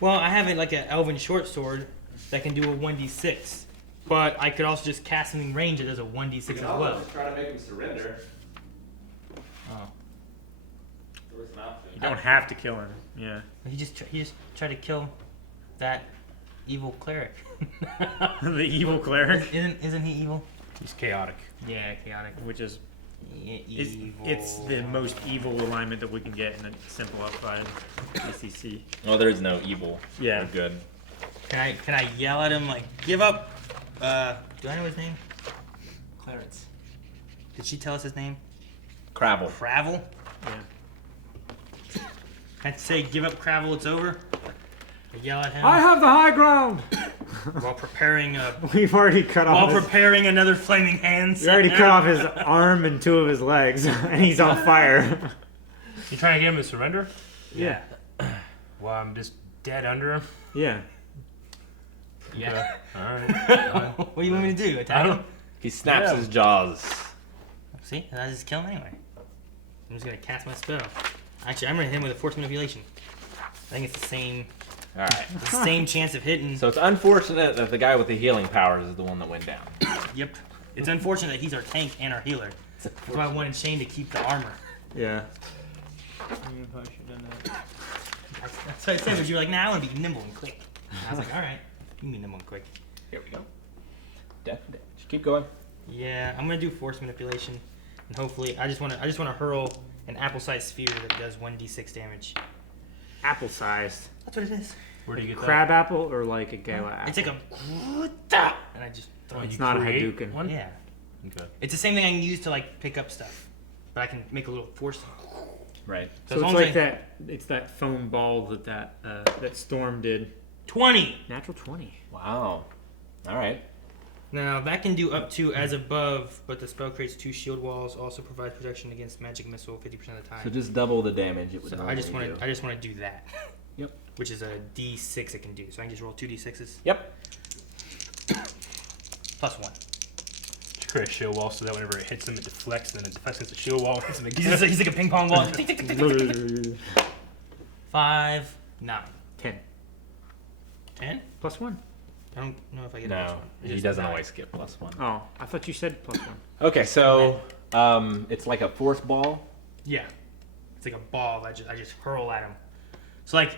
Well, I have it like an elven short sword that can do a 1d6. But I could also just cast something range that does a 1d6 as well. try to make him surrender. Oh. You don't have to kill him. Yeah. He just tried to kill that evil cleric. The evil cleric. Isn't he evil? He's chaotic. Yeah, chaotic. Which is Evil. it's the most evil alignment that we can get in a simple outside ACC. Well, there is no evil. Yeah. Or good. Can I yell at him like, give up? Do I know his name? Clarence. Did she tell us his name? Crabble. Cravel? Yeah. Can I say, give up, Cravel, it's over? I yell at him I have the high ground. while preparing We've already cut off. another flaming hand. We already cut off his arm and 2 of his legs, and he's on fire. You trying to get him to surrender? Yeah. Well, I'm just dead under him. Yeah. Yeah. All right. What do you want me to do? Attack him? He snaps Yeah. his jaws. See, I just kill him anyway. I'm just gonna cast my spell. Actually, I'm gonna hit him with a force manipulation. I think it's the same chance of hitting. So it's unfortunate that the guy with the healing powers is the one that went down. Yep. It's unfortunate that he's our tank and our healer. That's why I wanted Shane to keep the armor. Yeah. That's what I said, but you were like, nah, I want to be nimble and quick. I was like, all right, you can be nimble and quick. Here we go. Definitely. Just keep going. Yeah, I'm gonna do force manipulation, and hopefully, I just wanna hurl an apple-sized sphere that does 1d6 damage. Apple sized. That's what it is. Where do you get Crab apple or like a gala apple? It's like a, and I just throw it. It's not a create Hadouken. one? Yeah, Okay. it's the same thing I can use to like pick up stuff, but I can make a little force. Right. So So as it's long as like that. It's that foam ball that Storm did. 20. Natural 20. Wow. All right. Now that can do up to as above, but the spell creates 2 shield walls. Also provides protection against magic missile 50% of the time. So just double the damage it would So normally I just want do. to do that. Yep. Which is a D6 it can do. So I can just roll 2 D6s Yep. plus 1. Just create a shield wall so that whenever it hits him, it deflects, and then it deflects against the shield wall. Hits him again. He's like a ping pong ball. 5, 9, 10 10. plus 1. I don't know if I get a plus No, 1. It's he just doesn't 9. always skip +1. Oh, I thought you said plus 1. Okay, so it's like a force ball. Yeah, it's like a ball. I just hurl at him. So like,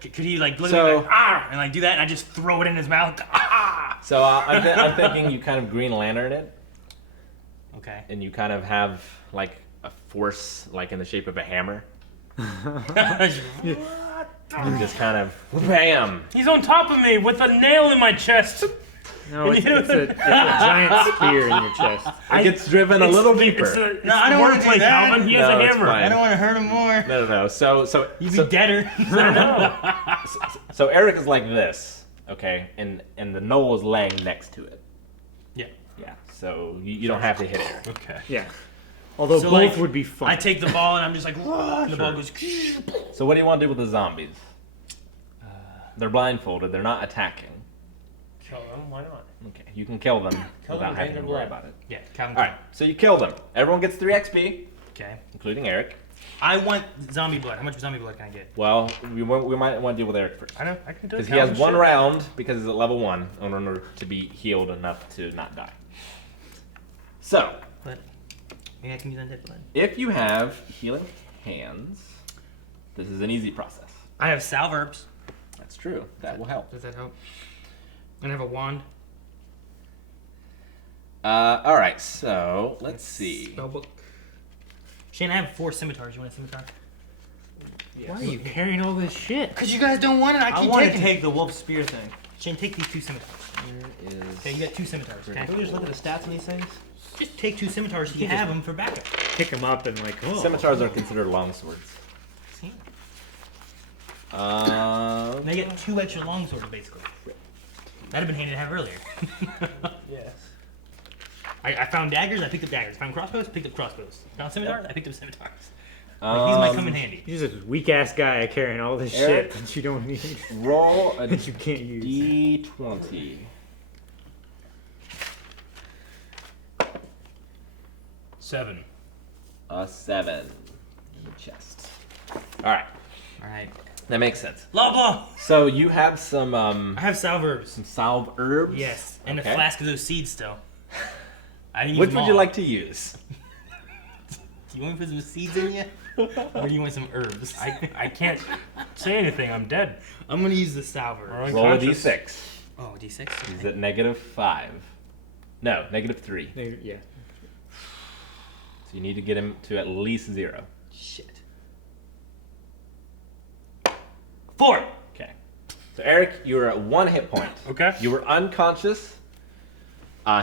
could he like look at me like, ah, and like do that, and I just throw it in his mouth. Ah! So I'm thinking you kind of Green Lantern it, Okay. and you kind of have like a force like in the shape of a hammer, and just kind of bam. He's on top of me with a nail in my chest. No, it's a giant spear in your chest. It gets driven a little deeper. No, I don't wanna do wordplay, that. Calvin. He has No, a it's hammer. fine. I don't want to hurt him more. No. So You'd be deader. I know. so Eric is like this, okay, and the knoll is laying next to it. Yeah. Yeah. So you don't have to hit Eric. Okay. Yeah. Although So, both like, would be fun. I take the ball and I'm just like, "Whoa," and the ball goes. So what do you want to do with the zombies? They're blindfolded. They're not attacking. Kill him. Why not? Okay, you can kill them Kill them without with having to anger worry blood. about it. Yeah, Calvin. All right, so you kill them. Everyone gets 3 XP, Okay. including Eric. I want zombie blood. How much zombie blood can I get? Well, we might want to deal with Eric first. I know. I can do it. Because he has 1 round, because he's at level 1, in order to be healed enough to not die. So, But maybe I can use undead blood. if you have healing hands, this is an easy process. I have salve herbs. That's true. That will help. Does that help? And I have a wand. All right, so let's see. Spellbook. Shane, I have 4 scimitars. You want a scimitar? Why are you carrying all this shit? Because you guys don't want it. I I keep want to taking take the wolf spear thing. it. Shane, take these 2 scimitars. Here Okay, you is. got 2 scimitars. Okay? Can we just look at the stats on these things? Just take 2 scimitars so you have them for backup. Pick them up and like, oh. Scimitars are considered longswords. See? Um, And I get 2 extra longswords, basically. That'd have been handy to have earlier. Yes. I found daggers, I picked up daggers. Found crossbows, picked up crossbows. Found scimitars, I picked up scimitars. Like, these might come in handy. You're just a weak ass guy carrying all this Eric? shit that you don't need, roll a that you can't use. D20. 7. A 7. In the chest. All right, Alright. that makes sense. Lava! So you have some I have salve herbs. some salve herbs. Yes, and Okay. a flask of those seeds still. I didn't use Which them would all. you like to use? Do you want me to put some seeds in you? Or do you want some herbs? I can't say anything. I'm dead. I'm gonna use the salve Or herbs. Roll a unconscious. D6. Oh, D6? Is it -5? No, -3. Yeah. So you need to get him to at least 0. Shit. 4! Okay. So Eric, you were at 1 hit point. Okay. You were unconscious.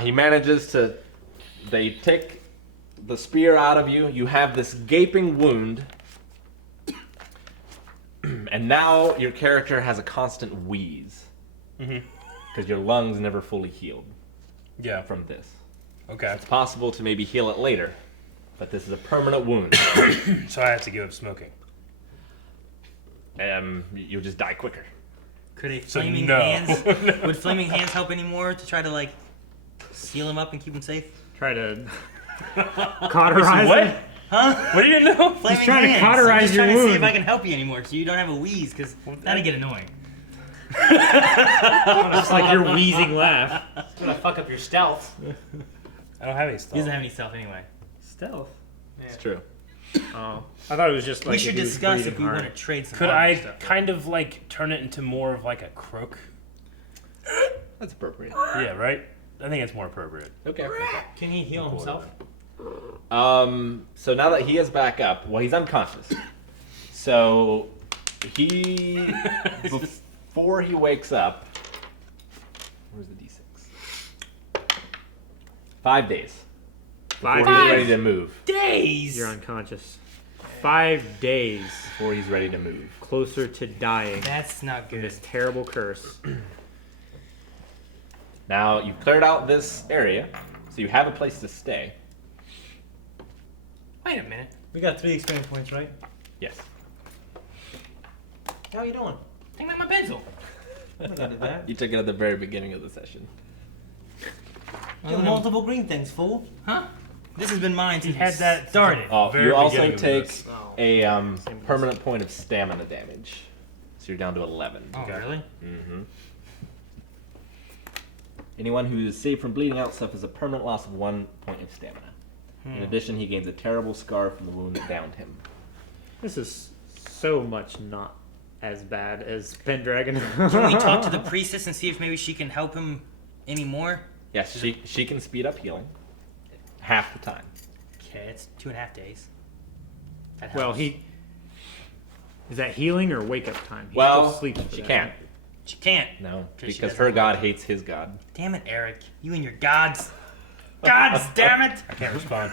He manages to. They take the spear out of you. You have this gaping wound. And now your character has a constant wheeze. Because your lungs never fully healed Yeah. from this. Okay. It's possible to maybe heal it later, but this is a permanent wound. So I have to give up smoking. You'll just die quicker. Could a So flaming no. hands would flaming hands help anymore to try to like seal him up and keep him safe? Try to cauterize What? it. Huh? What do you know? Flaming trying to hands. cauterize I'm just your trying to see if wound. I can help you anymore, so you don't have a wheeze, because that'd get annoying. Just like your wheezing laugh. It's gonna fuck up your stealth. I don't have any He stuff. doesn't have any stealth anyway. Stealth. It's true. Oh, I thought it was just like we should if he was discuss if breathing we hard. want to trade some. Could armor I stuff. kind of like turn it into more of like a croak? That's appropriate. Yeah, right? I think it's more appropriate. Okay. Can he heal Cool with himself? So now that he is back up, well, he's unconscious. So he, before he wakes up, where's the D6? 5 days. 5 Before he's days. ready to move. days? You're unconscious. 5 days Before he's ready to move. closer to dying That's not from good. this terrible curse. Now you've cleared out this area, so you have a place to stay. Wait a minute. We got 3 experience points, right? Yes. How you doing? Take out my pencil. I think I did that. You took it at the very beginning of the session. Kill multiple green things, fool. Huh? This has been mine since He had that started. Oh, Very you also beginning of take this. a permanent point of stamina damage. So you're down to 11. Oh, Okay. really? Mm-hmm. Anyone who is saved from bleeding out suffers a permanent loss of 1 point of stamina. In addition, he gains a terrible scar from the wound that downed him. This is so much not as bad as Pendragon. Can we talk to the priestess and see if maybe she can help him anymore? Yes, she can speed up healing half the time. Okay, it's 2.5 days. That Well, helps. is that healing or wake up time? He Well, still sleeps for she that, can't. right? She can't. No, 'Cause she because doesn't her have god one. hates his god. Damn it, Eric. You and your gods. Gods, damn it. I can't respond.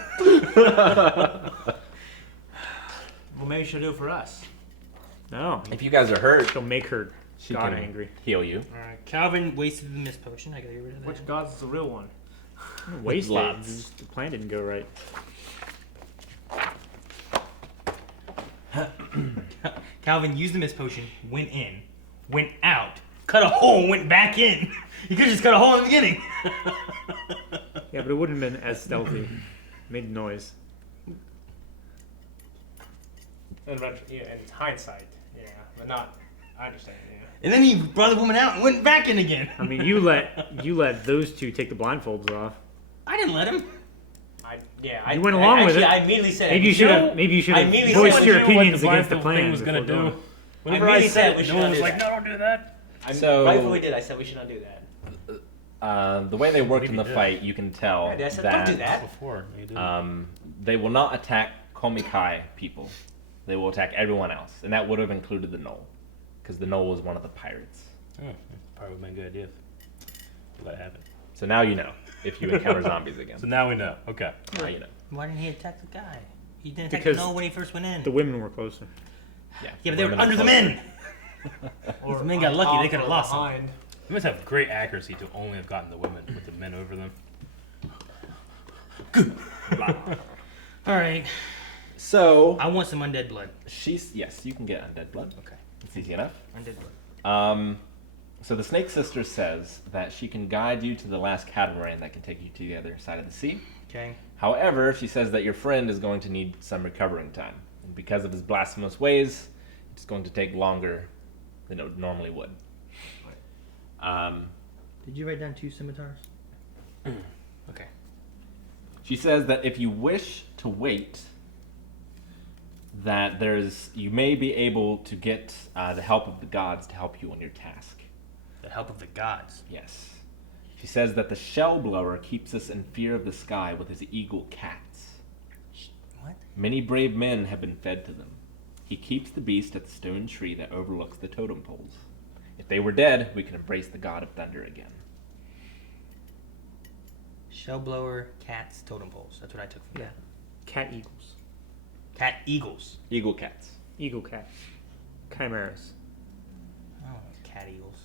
Well, maybe she'll do it for us. No, If you guys are hurt, she'll make her she god can angry. heal you. Alright, Calvin wasted the mist potion. I gotta get rid of that. Which god's the real one? Wasted. Lots. The plan didn't go right. Calvin used the mist potion, went in, went out, cut a hole, went back in. You could just cut a hole in the beginning. Yeah, but it wouldn't have been as stealthy. Made noise. In hindsight, yeah, but not. I understand. Yeah. And then he brought the woman out and went back in again. I mean, you let those two take the blindfolds off. I didn't let him. You went along with it. I immediately said. Maybe you should have. Maybe you should I have immediately voiced said your You know what opinions the against the blindfold plan. thing was gonna before do. going. Whenever really I said said we it, should no not one was do like, that. "No, don't do that." So Right before we did, I said we should not do that. the way they worked in the Maybe you did. fight, you can tell I said, that don't do that. Before you did. they will not attack Komikai people. They will attack everyone else, and that would have included the Knoll, because the Knoll was one of the pirates. Probably would have been a good idea. Let it happen. So now you know if you encounter zombies again. So now we know. Okay. Now you know. Why didn't he attack the guy? He didn't attack Because the Knoll when he first went in. The women were closer. Yeah, Yeah, but they were women under are the closer. men. If the men got lucky, they could have lost him. behind. You must have great accuracy to only have gotten the women with the men over them. All right, So I want some undead blood. yes, you can get undead blood. Okay, It's easy enough. undead blood. So the Snake Sister says that she can guide you to the last catamaran that can take you to the other side of the sea. Okay. However, she says that your friend is going to need some recovering time. And because of his blasphemous ways, it's going to take longer than it normally would. Did you write down 2 scimitars? Okay. She says that if you wish to wait, that you may be able to get the help of the gods to help you on your task. The help of the gods. Yes. She says that the shell blower keeps us in fear of the sky with his eagle cats. What? Many brave men have been fed to them. He keeps the beast at the stone tree that overlooks the totem poles. If they were dead, we can embrace the god of thunder again. Shellblower, cats, totem poles. That's what I took from Yeah. Cat eagles. that. Cat eagles. Eagle cats. Eagle cats. Chimeras. Oh, cat eagles.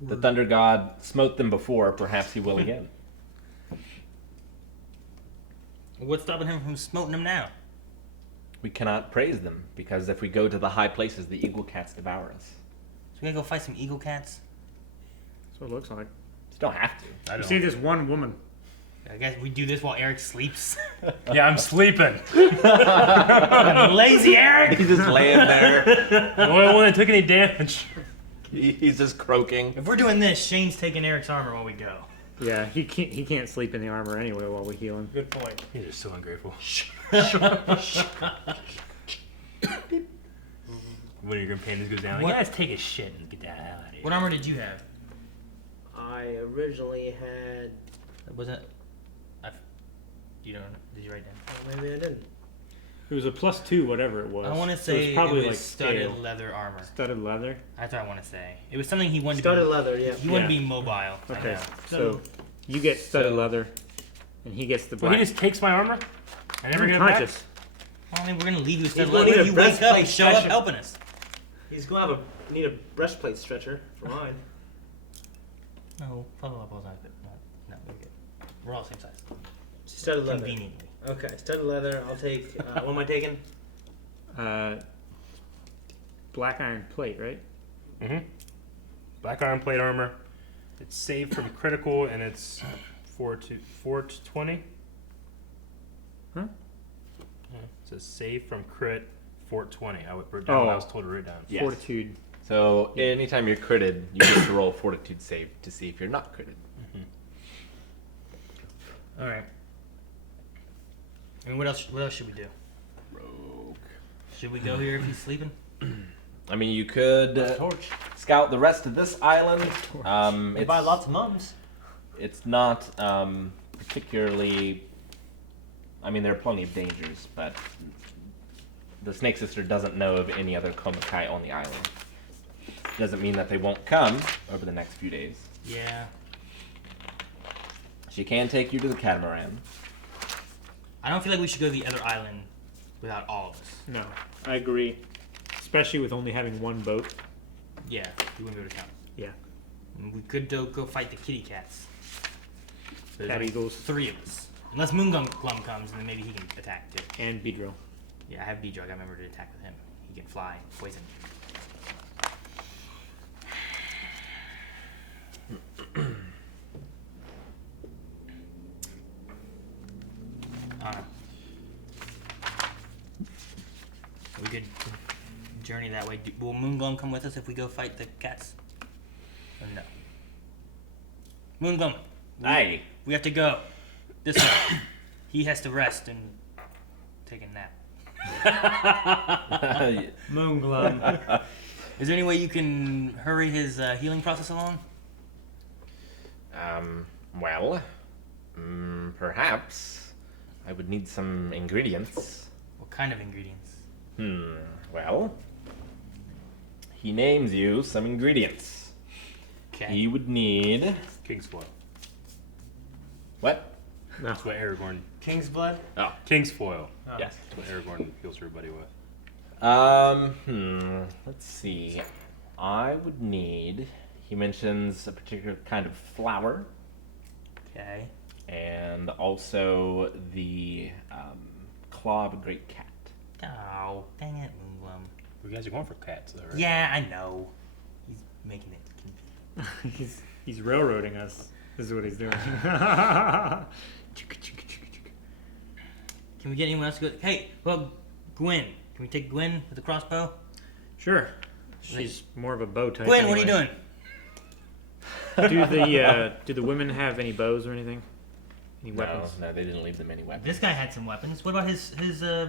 The thunder god smote them before, perhaps he will again. What's stopping him from smoting them now? We cannot praise them, because if we go to the high places, the eagle cats devour us. So we gotta go fight some eagle cats? That's what it looks like. You don't have to. I You don't. see this one woman. I guess we do this while Eric sleeps. Yeah, I'm sleeping. Lazy Eric! He's just laying there. The only one that took any damage. He's just croaking. If we're doing this, Shane's taking Eric's armor while we go. Yeah, he can't sleep in the armor anyway while we heal him. Good point. You're just so ungrateful. One of your companions goes down. What? Like, yeah, let's take a shit and get the hell out of here. What armor did you have? I originally had. Was it? You don't know. Did you write down? Oh, maybe I didn't. It was a +2, whatever it was. I want to So say it's probably it was like studded scale. leather armor. Studded leather. That's what I want to say. It was something he wanted Studded to leather, yeah. be. He wanted to Yeah. be mobile. I Okay, know. so you get studded leather, and he gets the Well, black. he just takes my armor? I never get it back? Unconscious. Well, I mean, we're gonna leave you with studded gonna leather. need a You wake up and breastplate show up stretcher. helping us. He's gonna need a breastplate stretcher for mine. No, follow up was not good. No, we're good. We're all the same size. Studded leather. Conveniently. Okay, studded leather. I'll take. What am I taking? Black iron plate, right? Mm-hmm. Black iron plate armor. It's saved from critical, and it's 4-20. Huh? Yeah, it says save from crit, 420. I wrote down what I was told to write down. Yes. Fortitude. So anytime you're critted, you get to roll a fortitude save to see if you're not critted. All right. I mean, what else should we do? Rogue. Should we go here if he's sleeping? I mean, you could Torch. scout the rest of this island. They buy lots of mums. It's not particularly. I mean, there are plenty of dangers, but the Snake Sister doesn't know of any other Komakai on the island. Doesn't mean that they won't come over the next few days. Yeah. She can take you to the catamaran. I don't feel like we should go to the other island without all of us. No, I agree. Especially with only having one boat. Yeah, we wouldn't be able to count. Yeah. And we could go fight the kitty cats. There's Cat only eagles. 3 of us. Unless Moonglum comes, and then maybe he can attack too. And Beedrill. Yeah, I have Beedrill. I gotta remember to attack with him. He can fly, poison. We could journey that way. Will Moonglum come with us if we go fight the cats? Or no? Moonglum, Aye. we have to go. This way. He has to rest and take a nap. Moonglum. Is there any way you can hurry his healing process along? Well, perhaps I would need some ingredients. What kind of ingredients? Well, he names you some ingredients. Okay. He would need King's foil. what? That's what Aragorn. King's blood. Oh, King's foil. yes. That's what Aragorn heals everybody with. Let's see. I would need. He mentions a particular kind of flour, Okay. and also the claw of a great cat. Oh, dang it, Moonglum. You guys are going for cats, though, right? Yeah, I know. He's making it confusing. he's railroading us. This is what he's doing. Can we get anyone else to go? Hey, well, Gwen. Can we take Gwen with the crossbow? Sure. She's more of a bow type. Gwen, what are you anyway. doing? Do the women have any bows or anything? Any weapons? No, they didn't leave them any weapons. This guy had some weapons. What about his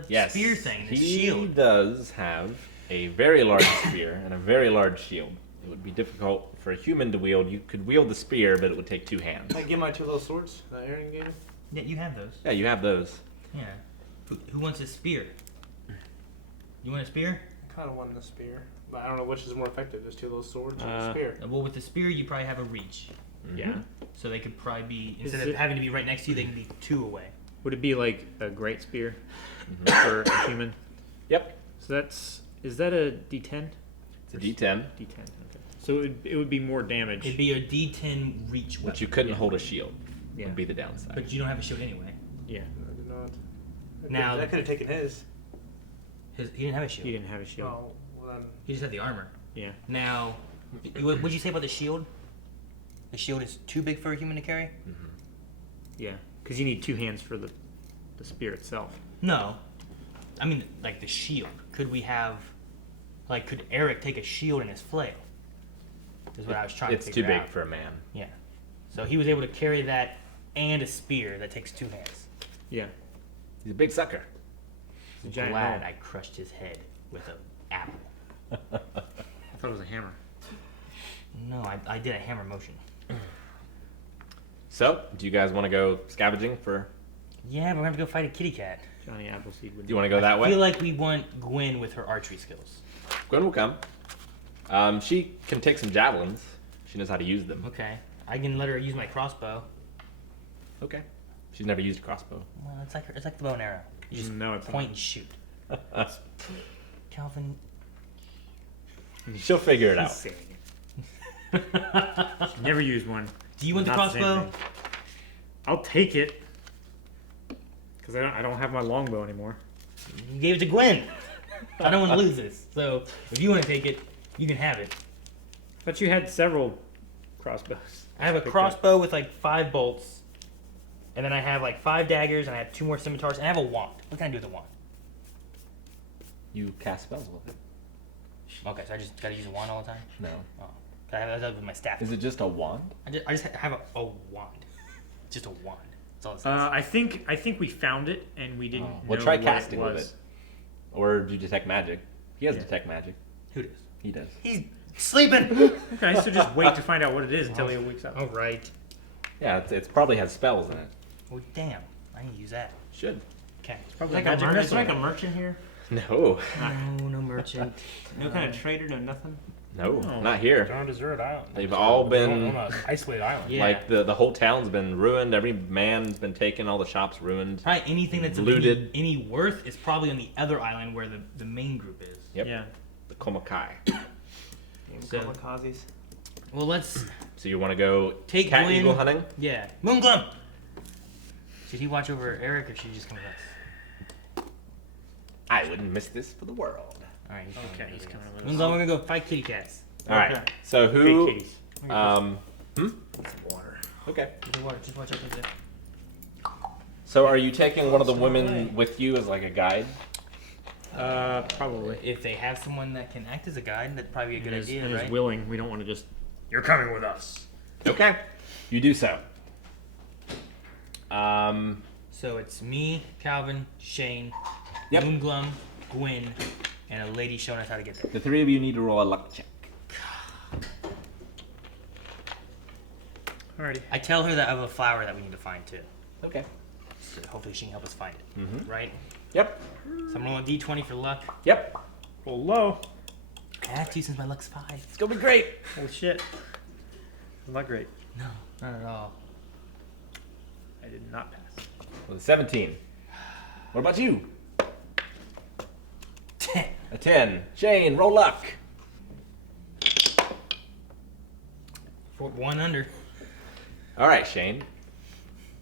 Yes, spear thing, his he shield? does have a very large spear and a very large shield. It would be difficult for a human to wield. You could wield the spear, but it would take 2 hands. I get my 2 little swords that Aaron gave me. Yeah, you have those. Yeah, you have those. Yeah. Who wants a spear? You want a spear? kind of wanting the spear, but I don't know which is more effective. There's two of those swords or the spear. Well, with the spear, you probably have a reach. Yeah. So they could probably be, Is instead of it- having to be right next to you, they can be 2 away. Would it be like a great spear for a human? Yep. So is that a D10? It's a D10, D10. Okay. So it would be more damage. It'd be a D10 reach weapon. but you couldn't Yeah. hold a shield. Yeah. Would be the downside. But you don't have a shield anyway. Yeah. I did not. Now- I could have taken his. He didn't have a shield. He didn't have a shield. Oh, well then. He just had the armor. Yeah. Now, what would you say about the shield? The shield is too big for a human to carry? Yeah. Because you need 2 hands for the spear itself. No. I mean, like the shield. Could we have, like, could Eric take a shield in his flail? Is what I was trying It's to too figure big out. for a man. Yeah. So he was able to carry that and a spear that takes 2 hands. Yeah. He's a big sucker. It's a giant Glad ball. I crushed his head with an apple. I thought it was a hammer. No, I did a hammer motion. So, do you guys want to go scavenging for? Yeah, but we're gonna have to go fight a kitty cat. Johnny Appleseed would. Do you want to go that I feel way? like we want Gwen with her archery skills. Gwen will come. She can take some javelins. She knows how to use them. Okay. I can let her use my crossbow. Okay. She's never used a crossbow. Well, it's like the bow and arrow. You just No, it's point and shoot. Calvin. She'll figure it out. He's saying it. Never used one. Do you want the Not same crossbow? thing. I'll take it. Because I don't have my longbow anymore. You gave it to Gwen. I don't want to lose this. So if you want to take it, you can have it. But you had several crossbows. I have a Picked up. crossbow with like 5 bolts, and then I have like 5 daggers, and I have 2 more scimitars, and I have a wand. What can I do with a wand? You cast spells with it. Okay, so I just gotta use a wand all the time. No. Oh, I have that with my staff. Is it just a wand? I just have a wand. Just a wand. That's all it says. I think we found it and we didn't. Well, know try what casting it with was. it. Or do you detect magic? He has Yeah. detect magic. Who does? He does. He's sleeping. Okay, so just wait to find out what it is until he wakes up. All right. Yeah, it's probably has spells in it. Oh damn! I need to use that. Should. Okay. Probably Is magic there missile. like a merchant here? No. No merchant. No kind of trader, no nothing? No, No. not here. They're on a desert island. They've all been- on an isolated island. Yeah. Like the whole town's been ruined. Every man's been taken. All the shops ruined. Probably anything that's of Looted. any worth is probably on the other island where the main group is. Yep. Yeah. The Komakai. So- Kamikazes. Well, let's So you want to go Take cat Gwen. eagle hunting? yeah. Moonglum. Should he watch over Eric or should he just come with us? I wouldn't miss this for the world. All right. Okay, he's coming with us. Moonglum, we're gonna go fight kitty cats. All right. Okay. So Big who? kitties. Water. Okay. Just watch out for the. So are you taking one of the women with you as like a guide? Probably. If they have someone that can act as a guide, that'd probably be a good and idea, is right? willing. We don't want to just. You're coming with us. Okay. You do so. So it's me, Calvin, Shane, Yep. Moonglum, Gwen, and a lady showing us how to get there. The 3 of you need to roll a luck check. Alrighty. I tell her that I have a flower that we need to find too. Okay. So hopefully she can help us find it. Mhm. Right? Yep. So I'm rolling a D20 for luck. Yep. Roll low. I have to since my luck's 5. It's gonna be great. Holy shit. Not great. No, not at all. I did not pass. With a 17. What about you? 10. A 10. Shane, roll luck. For 1 under. All right, Shane.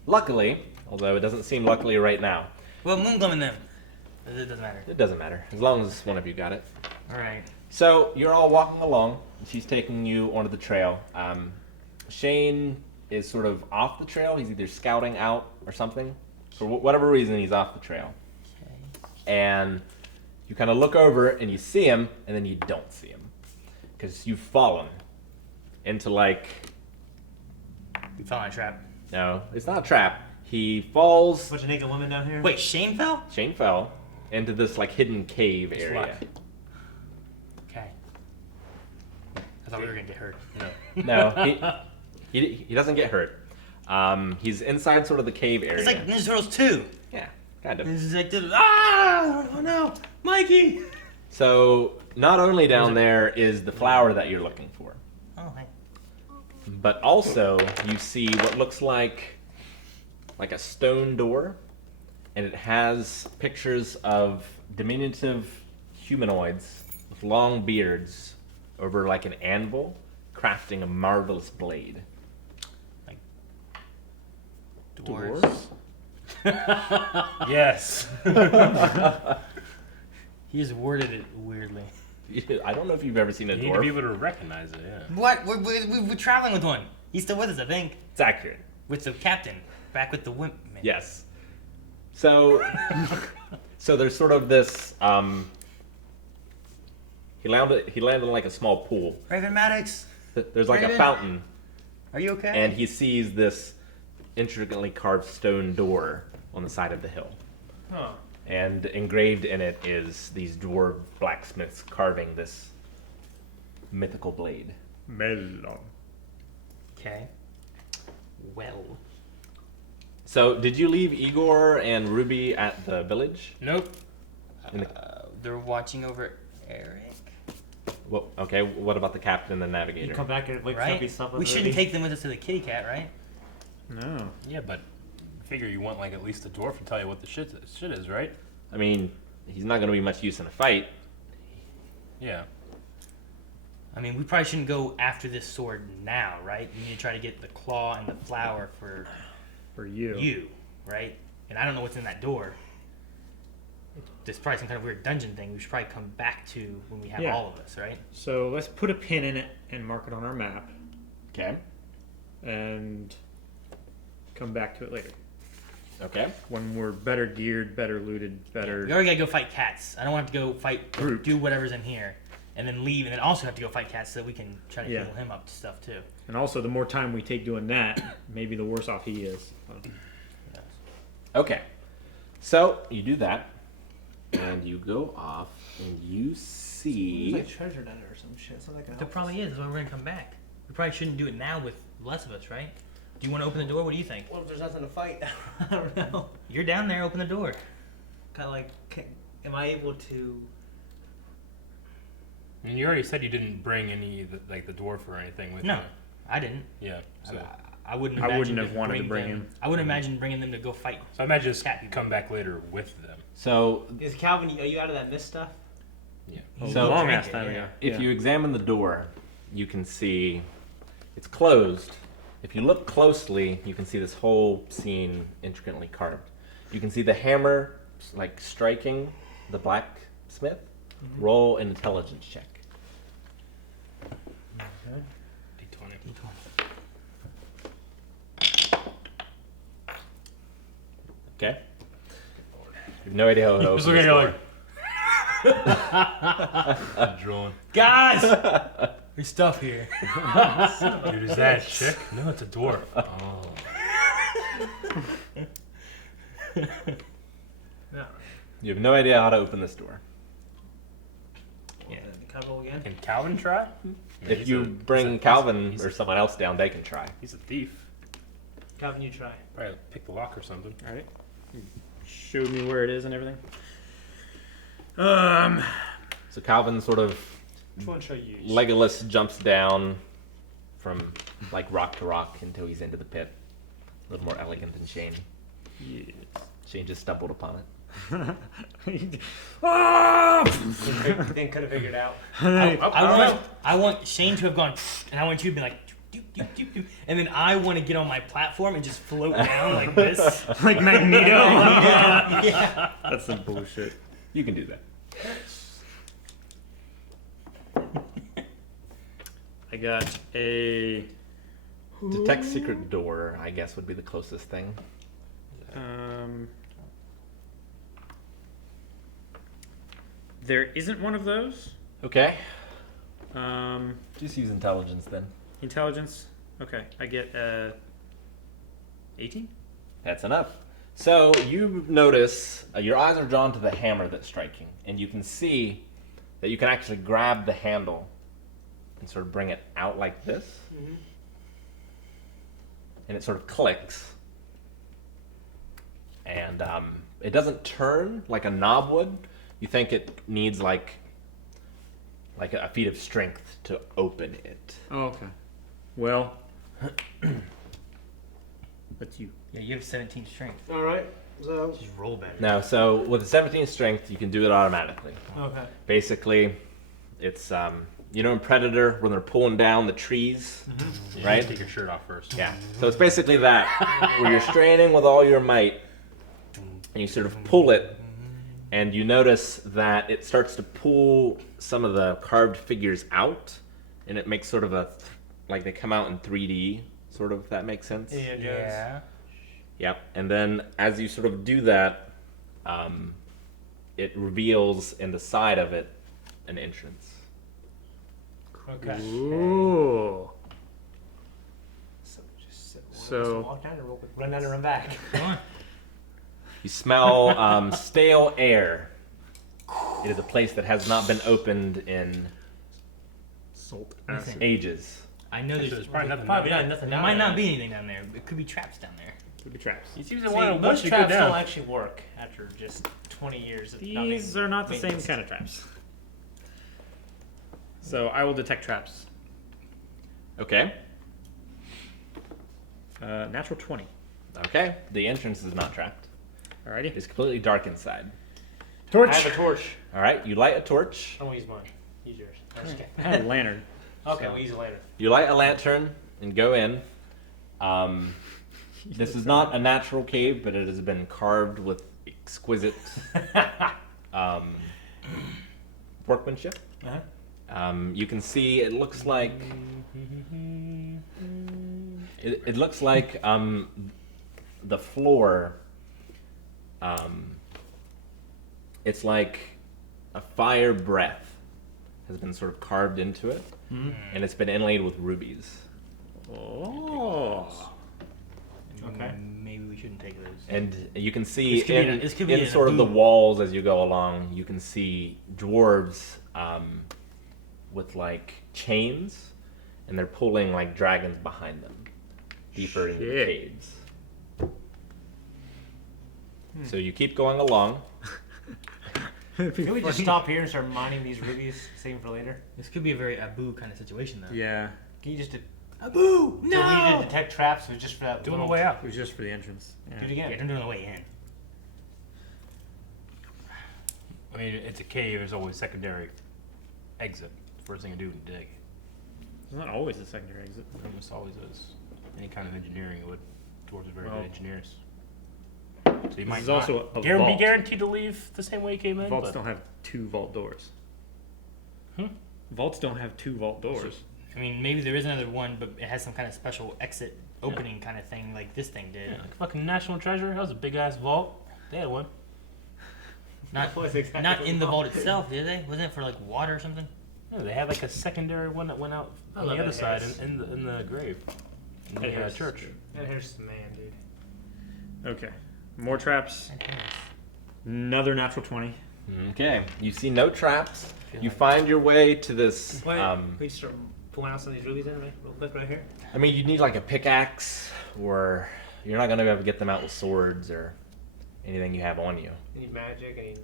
Luckily, although it doesn't seem luckily right now, Well, Moonglum and them. It doesn't matter. it doesn't matter as long as one of you got it. All right. So you're all walking along. And she's taking you onto the trail. Shane is sort of off the trail. He's either scouting out or something. For whatever reason, he's off the trail. And you kind of look over and you see him, and then you don't see him because you've fallen into like. We fell in a trap. No, it's not a trap. He falls. Bunch of naked women down here? Wait, Shane fell? Shane fell into this like hidden cave It's area. luck. Okay. I thought we were gonna get hurt. No, he doesn't get hurt. He's inside sort of the cave area. It's like Ninja Turtles 2. Yeah, kind of. This is like, oh no, Mikey! So not only down there is the flower that you're looking for, Oh, hey. but also you see what looks like a stone door, and it has pictures of diminutive humanoids with long beards over like an anvil, crafting a marvelous blade. Dwarves. Yes. He just worded it weirdly. I don't know if you've ever seen a You need to be dwarf. able to recognize it, yeah. What? We're traveling with one. He's still with us, I think. It's accurate. With the captain. Back with the wimp man. Yes. So, so there's sort of this. He landed in like a small pool. Raven Maddox, There's like a Raven? fountain, are you okay? and he sees this intricately carved stone door on the side of the hill. Huh. And engraved in it is these dwarf blacksmiths carving this mythical blade. Melon. Okay. Well. So, did you leave Igor and Ruby at the village? Nope. They're watching over Eric. Well, okay. What about the captain and the You navigator? come back and wake up Right? and stuff. We shouldn't take them with us to the kitty cat, right? No. Yeah, but figure you want like at least a dwarf to tell you what the shit is, right? I mean, he's not going to be much use in a fight. Yeah. I mean, we probably shouldn't go after this sword now, right? We need to try to get the claw and the flower for For you. you, right? And I don't know what's in that door. There's probably some kind of weird dungeon thing we should probably come back to when we have Yeah. all of us, right? So let's put a pin in it and mark it on our map Okay. and come back to it later. Okay. When we're better geared, better looted, better. We already gotta go fight cats. I don't want to go fight, Grouped. do whatever's in here, and then leave, and then also have to go fight cats so that we can try to Yeah. heal him up to stuff too. And also, the more time we take doing that, maybe the worse off he is. Okay. So you do that, and you go off, and you see. There's like treasure down there or some shit. So that can There help probably is. That's why we're gonna come back. We probably shouldn't do it now with less of us, right? Do you want to open the door? What do you think? Well, if there's nothing to fight, I don't know. You're down there. Open the door. Kind of like, am I able to? And you already said you didn't bring any like the dwarf or anything with No, you. I didn't. Yeah. So, I wouldn't. I Imagine wouldn't have wanted to bring them, him. I wouldn't imagine bringing them to go fight. so I imagine just Cat people. come back later with them. So Is Calvin? Are you out of that mist stuff? Yeah. So- long Drank ass it, time yeah. ago. if Yeah. you examine the door, you can see it's closed. If you look closely, you can see this whole scene intricately carved. You can see the hammer like striking the blacksmith. Roll an intelligence check. D20. Okay. You have no idea how to open Just this look at door. you like. Drooling. Guys, there's stuff here. Dude, is that a chick? No, it's a dwarf. Oh. You have no idea how to open this door. Yeah. Can I roll again? Can Calvin try? Yeah, If he's you a- bring he's a- Calvin he's or someone else down, they can try. He's a thief. Calvin, you try. Probably pick the lock or something. All right. Showed me where it is and everything. So Calvin sort of Which one should I use? Legolas jumps down from like rock to rock until he's into the pit. A little more elegant than Shane. Yes. Shane just stumbled upon it. Ah! Then could have figured out. I want Shane to have gone, and I want you to be like, doop, doop, doop, doop, and then I want to get on my platform and just float down like this. Like Magneto. Yeah. That's some bullshit. You can do that. I got a. Detect secret door, I guess, would be the closest thing. There isn't one of those. Okay. Um, Just use intelligence then. intelligence. Okay, I get 18. That's enough. So you notice your eyes are drawn to the hammer that's striking, and you can see that you can actually grab the handle and sort of bring it out like this, and it sort of clicks, and it doesn't turn like a knob would. You think it needs like like a feat of strength to open it. Oh, okay. Well, that's you. Yeah, you have 17 strength. All right. So Just roll better. No, so with a 17 strength, you can do it automatically. okay. Basically, it's you know in Predator when they're pulling down the trees, Yeah, right? Take your shirt off first. Yeah. So it's basically that where you're straining with all your might, and you sort of pull it, and you notice that it starts to pull some of the carved figures out, and it makes sort of like they come out in 3D, sort of. If that makes sense. Yeah, it does. Yeah. Yep. And then as you sort of do that, it reveals in the side of it an entrance. Okay. Ooh. So just So- walk down and real quick, run down and run back. Come on. You smell stale air. It is a place that has not been opened in Salt Listen. acid. ages. I know There's there's probably nothing. Probably down not there. nothing there down might there. not be anything down there. It could be traps down there. Could be traps. It's usually See, one once most you go traps down. don't actually work after just 20 years of not These being are not the same maintenance. kind of traps. So I will detect traps. Okay. Natural 20. Okay. The entrance is not trapped. Alrighty. It's completely dark inside. Torch. I have a torch. All right. You light a torch. I don't use mine. Use yours. I'm just kidding. I have a lantern. Okay, So- we'll use a lantern. You light a lantern and go in. This is not a natural cave, but it has been carved with exquisite workmanship. Uh-huh. You can see it looks like it looks like the floor. It's like a fire breath has been sort of carved into it, and it's been inlaid with rubies. Oh. Okay. Maybe we shouldn't take those. And you can see This could be in, in a- this could be in in a sort of the boot. walls as you go along, you can see dwarves with like chains, and they're pulling like dragons behind them deeper into the Shit. caves. So you keep going along. Can we just stop here and start mining these rubies, saving for later? This could be a very Abu kind of situation, though. Yeah. Can you just Abu! So we need to No! detect traps, or just for that? Do it on the little- way out. It was just for the entrance. Yeah. Do it again. Yeah, don't do it on the way in. I mean, it's a cave. There's always secondary exit. First thing to do is dig. It's not always a secondary exit. Almost always is. Any kind of engineering would. Dwarves are very Well, good engineers. So you might is not also a be vault. guaranteed to leave the same way you came in. Vaults but don't have 2 vault doors. Hmm? Vaults don't have 2 vault doors. I mean, maybe there is another one, but it has some kind of special exit opening kind of thing, like this thing did. Yeah, like fucking National Treasure. That was a big ass vault. They had one. Not, That was exactly not what in the we vault wanted. itself, did they? Wasn't it for like water or something? Yeah, they had like a secondary one that went out I on the love other that side house. in the grave. In That the house is church. good. And here's the man, dude. Okay. More traps. Another natural 20. Okay. You see no traps. You find your way to this. Wait, can we just start pulling out some of these rubies in, right? Real quick, right here. I mean, you need like a pickaxe, or you're not gonna be able to get them out with swords or anything you have on you. I need magic. I need.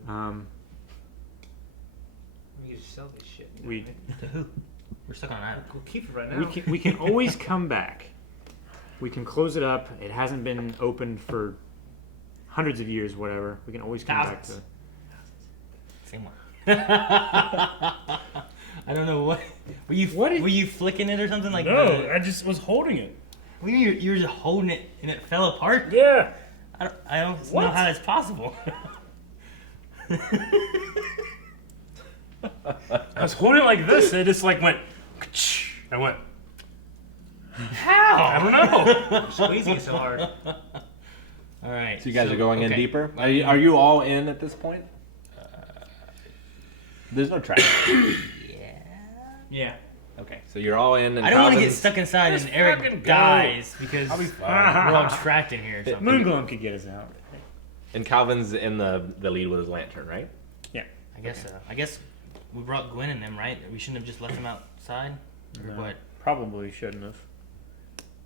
We can just sell this shit. you know We- what I mean? To who? We're stuck on an island. We'll keep it right now. We can always come back. We can close it up. It hasn't been opened for hundreds of years, whatever. We can always come back to Thousands. Same one. I don't know what. Were you What is- were you flicking it or something like No, that? I just was holding it. You were just holding it and it fell apart. Yeah. I don't know What? how that's possible. I was holding it like this, and it just like went. I went. How? I don't know. Squeezing it so hard. All right. So you guys are going in okay. deeper. Are you all in at this point? There's no trap. Yeah. Okay, so you're all in. And I don't want to get Calvin's- stuck inside Just and Eric fucking go. dies because I'll be we're fine. all trapped in here. Or something. Moongloom could get us out. And Calvin's in the lead with his lantern, right? I guess so. I guess we brought Gwen and them, right? We shouldn't have just left them outside. Or No. what? Probably shouldn't have.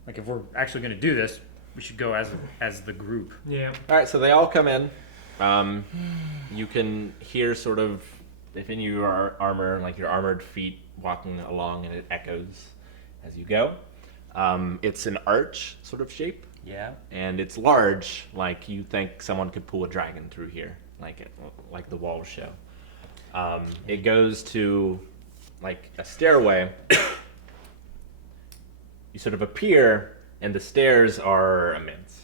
Like, if we're actually going to do this, we should go as the group. Yeah. All right, so they all come in. You can hear sort of if any of you are armor, like your armored feet walking along, and it echoes as you go. It's an arch sort of shape, Yeah. and it's large, like you think someone could pull a dragon through here, like the walls show. It goes to like a stairway. You sort of appear, and the stairs are immense.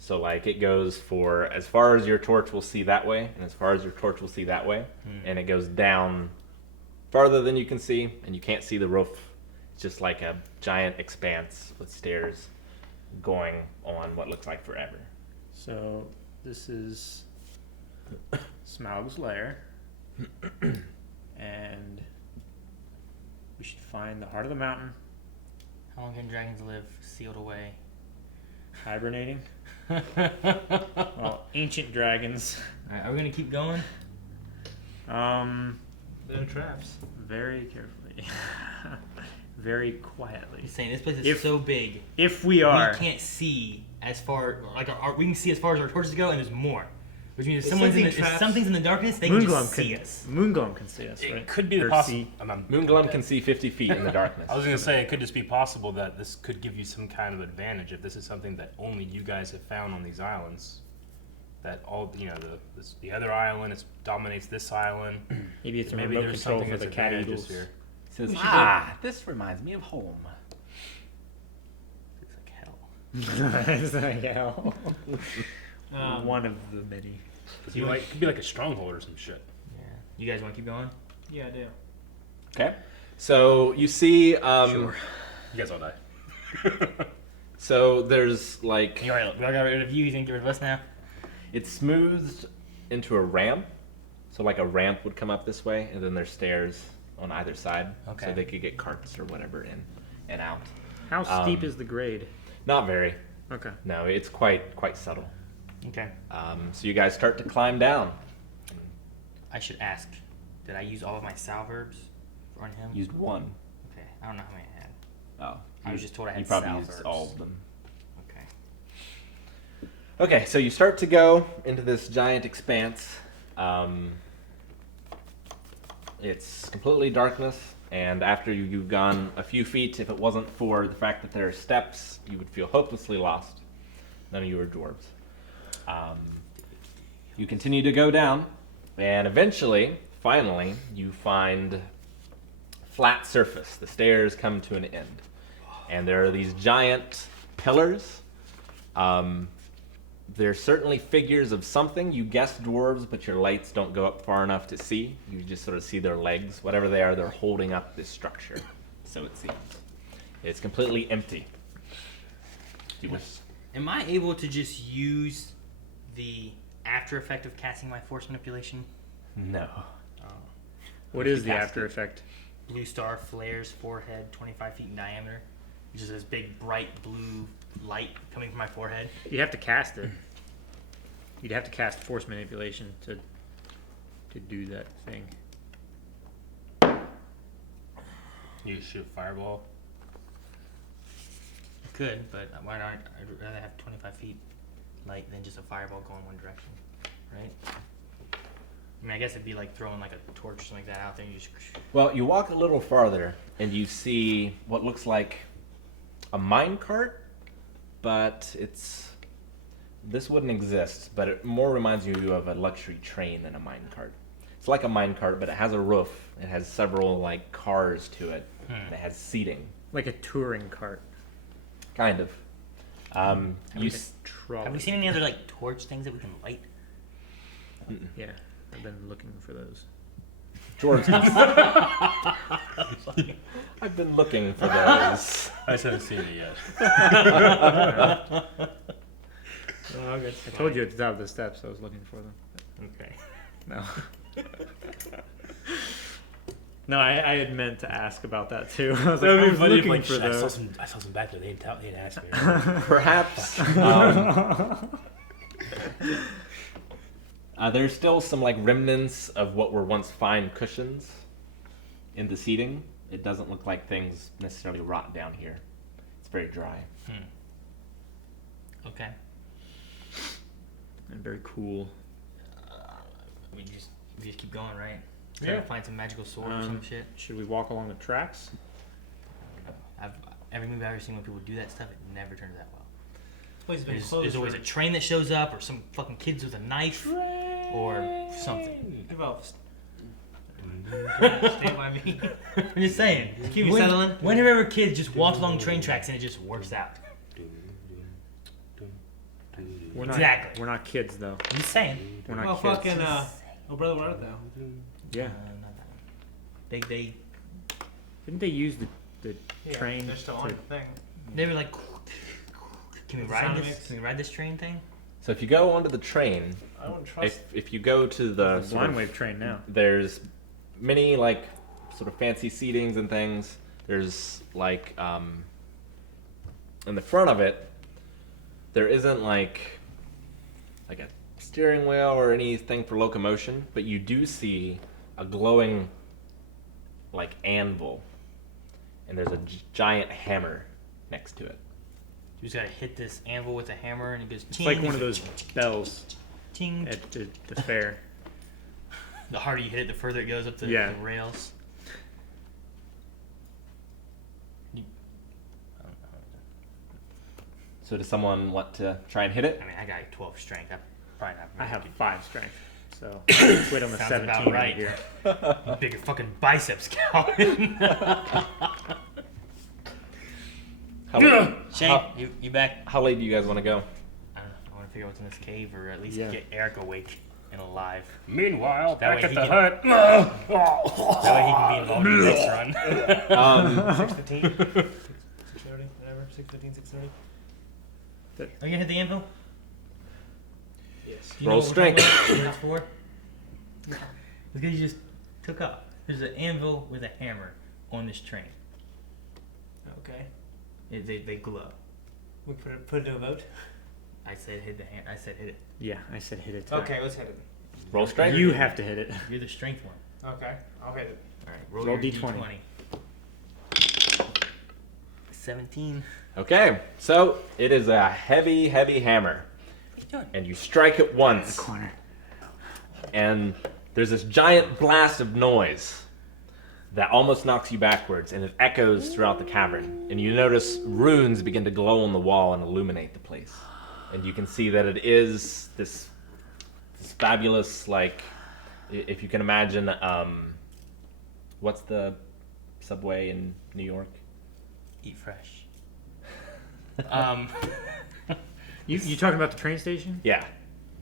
So like it goes for as far as your torch will see that way, and as far as your torch will see that way, and it goes down farther than you can see, and you can't see the roof. It's just like a giant expanse with stairs going on what looks like forever. So this is Smaug's lair, and we should find the heart of the mountain, How long can dragons live sealed away? hibernating. Well, ancient dragons. Alright, are we gonna keep going? No traps. Very carefully, very quietly. He's saying this place is If- so big. If we are, We can't see as far, like we can see as far as our torches go, and there's more. Which means if, Is something if something's in the darkness, they can Moongloom just see can us. Moongloom can see us, It right? could be the Or possible. see. Moongloom can see 50 feet in the darkness. I was gonna say it could just be possible that this could give you some kind of advantage if this is something that only you guys have found on these islands. That all the other island dominates this island. Maybe it's a Maybe remote there's control something for the that's cat advantageous eagles. here. Says, We should this reminds me of home. Looks like hell. It's like hell. One of the many. It could be like a stronghold or some shit. Yeah. You guys want to keep going? Yeah, I do. Okay. So you see, You guys all die. so there's like, You already, we all got rid of you. You think get rid of us now? it's smoothed into a ramp. So like a ramp would come up this way, and then there's stairs on either side. Okay. So they could get carts or whatever in and out. How steep is the grade? Not very. Okay. No, it's quite subtle. Okay. So you guys start to climb down. I should ask. Did I use all of my salverbs on him? Used one. Okay. I don't know how many I had. Oh. I was just told I had You probably salverbs. used all of them. Okay. Okay, so you start to go into this giant expanse. It's completely darkness, and after you've gone a few feet, if it wasn't for the fact that there are steps, you would feel hopelessly lost. None of you are dwarves. You continue to go down, and eventually, finally, you find flat surface. The stairs come to an end, and there are these giant pillars. They're certainly figures of something. You guessed dwarves, but your lights don't go up far enough to see. You just sort of see their legs. Whatever they are, they're holding up this structure, so it seems. It's completely empty. You wish. Am I able to just use the after effect of casting my force manipulation? No. What is the Cast after it. effect? Blue star flares forehead 25 feet in diameter. Which is this big bright blue light coming from my forehead. You'd have to cast it. You'd have to cast force manipulation to do that thing. You shoot a fireball. I could, but why not? I'd rather have 25 feet light than just a fireball going one direction, right? I mean, I guess it'd be like throwing like a torch or something like that out there and you just... Well, you walk a little farther, and you see what looks like a mine cart, but this wouldn't exist, but it more reminds you of a luxury train than a mine cart. It's like a mine cart, but it has a roof. It has several like cars to it. And it has seating, Like a touring cart. kind of. You Trolley. Have we seen any other like torch things that we can light? Yeah, I've been looking for those. Dwarves. I've been looking for those. I just haven't seen it yet. I told you at the top of the steps I was looking for them. Okay. No. No, I had meant to ask about that too. I was like, I was looking for I saw those. some back there. They didn't ask me. Perhaps. There's still some like remnants of what were once fine cushions in the seating. It doesn't look like things necessarily rot down here. It's very dry. Okay. And very cool. We just keep going, right? Trying Yeah. to find some magical sword or some shit. Should we walk along the tracks? Every movie I've ever seen when people do that stuff, it never turns out well. This place has been There's closed always a for- train that shows up, or some fucking kids with a knife, or something. Give up. Stay by me. I'm just saying. Keep me settling. When have ever kids just walked along train tracks and it just works out? We're not, Exactly. We're not kids though. I'm just saying. We're not Well, kids. fucking, oh, brother, where art thou? Yeah. Not that one. They Didn't they use the Yeah, train? They're still to- on the thing. they were like, can we The ride sound this? mix. Can we ride this train thing? So if you go onto the train, I don't trust. if you go to the It's a sort blind of, wave train now. there's many like sort of fancy seatings and things. There's like in the front of it, there isn't like a steering wheel or anything for locomotion, but you do see a glowing like anvil, and there's a giant hammer next to it. You just gotta hit this anvil with a hammer and it goes. It's like one of those bells Ting. at the fair. The harder you hit it, the further it goes up the, Yeah. the rails. So does someone want to try and hit it? I mean, I got 12 strength. I'm probably not. I have good. 5 strength, so quit on the Sounds 17 about right right. here. Bigger fucking biceps, Calvin. How late, Shane, you back? how late do you guys want to go? I don't know. I want to figure out what's in this cave, or at least Yeah. get Eric awake and alive. Meanwhile, That back way at he the can- hut. That way he can be involved in the next run. 6:15, 6:30, whatever. 6:15, 6:30. Are you gonna hit the anvil? Yes. Do you Roll know what we're talking strength. about? What it's for? Because you just took up. There's an anvil with a hammer on this train. Okay. They glow. We put it to a vote. I said hit the I said hit it. Yeah, I said hit it too. Okay, let's hit it. Roll strength. You have to hit it. You're the strength one. Okay, I'll hit it. All right, Roll your D20. 17. Okay, so it is a heavy, heavy hammer, What are you doing? and you strike it once, Corner. and there's this giant blast of noise that almost knocks you backwards, and it echoes throughout the cavern. And you notice runes begin to glow on the wall and illuminate the place. And you can see that it is this fabulous, like, if you can imagine, what's the subway in New York? Eat fresh. You talking about the train station? Yeah,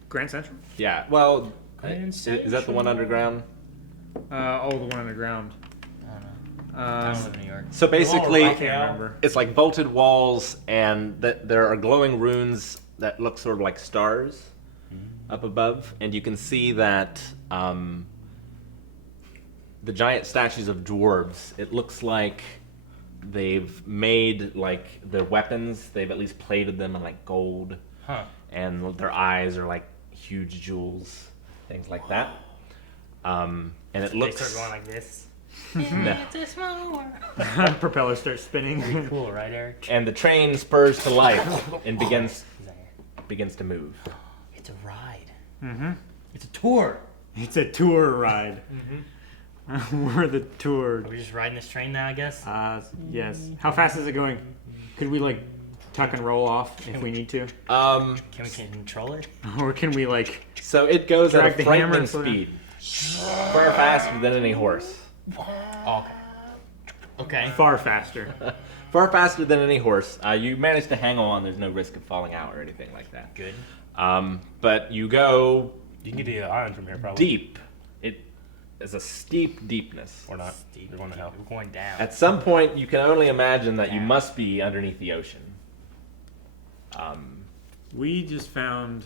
Grand Central? yeah. Well, Grand is that the one underground? Oh, the one underground. I don't know. I don't live in New York. So basically, I can't remember. it's like vaulted walls, and there are glowing runes that look sort of like stars up above, and you can see that the giant statues of dwarves. It looks like they've made like the weapons. They've at least plated them in like gold, Huh. and their eyes are like huge jewels, things like that. And it They looks. start going like this. No. It's a small world. Propeller starts spinning. Cool, right, Eric? And the train spurs to life and begins He's not here. begins to move. It's a ride. Mm-hmm. It's a tour. It's a tour ride. We're the tour. Are we just riding this train now, I guess? Yes. How fast is it going? Could we like tuck and roll off if we need to, Um, Can we control it? or can we like? so it goes at Drag a the hammer frightening and slow down. speed, far faster than any horse. Oh, okay. Okay. Far faster. Far faster than any horse. You manage to hang on. There's no risk of falling out or anything like that. Good. But you go You can get to the island from here, probably. deep. It is a steep deepness. Or not. Steep. You're going to hell. We're going down. At some point, you can only imagine that you Down. must be underneath the ocean. We just found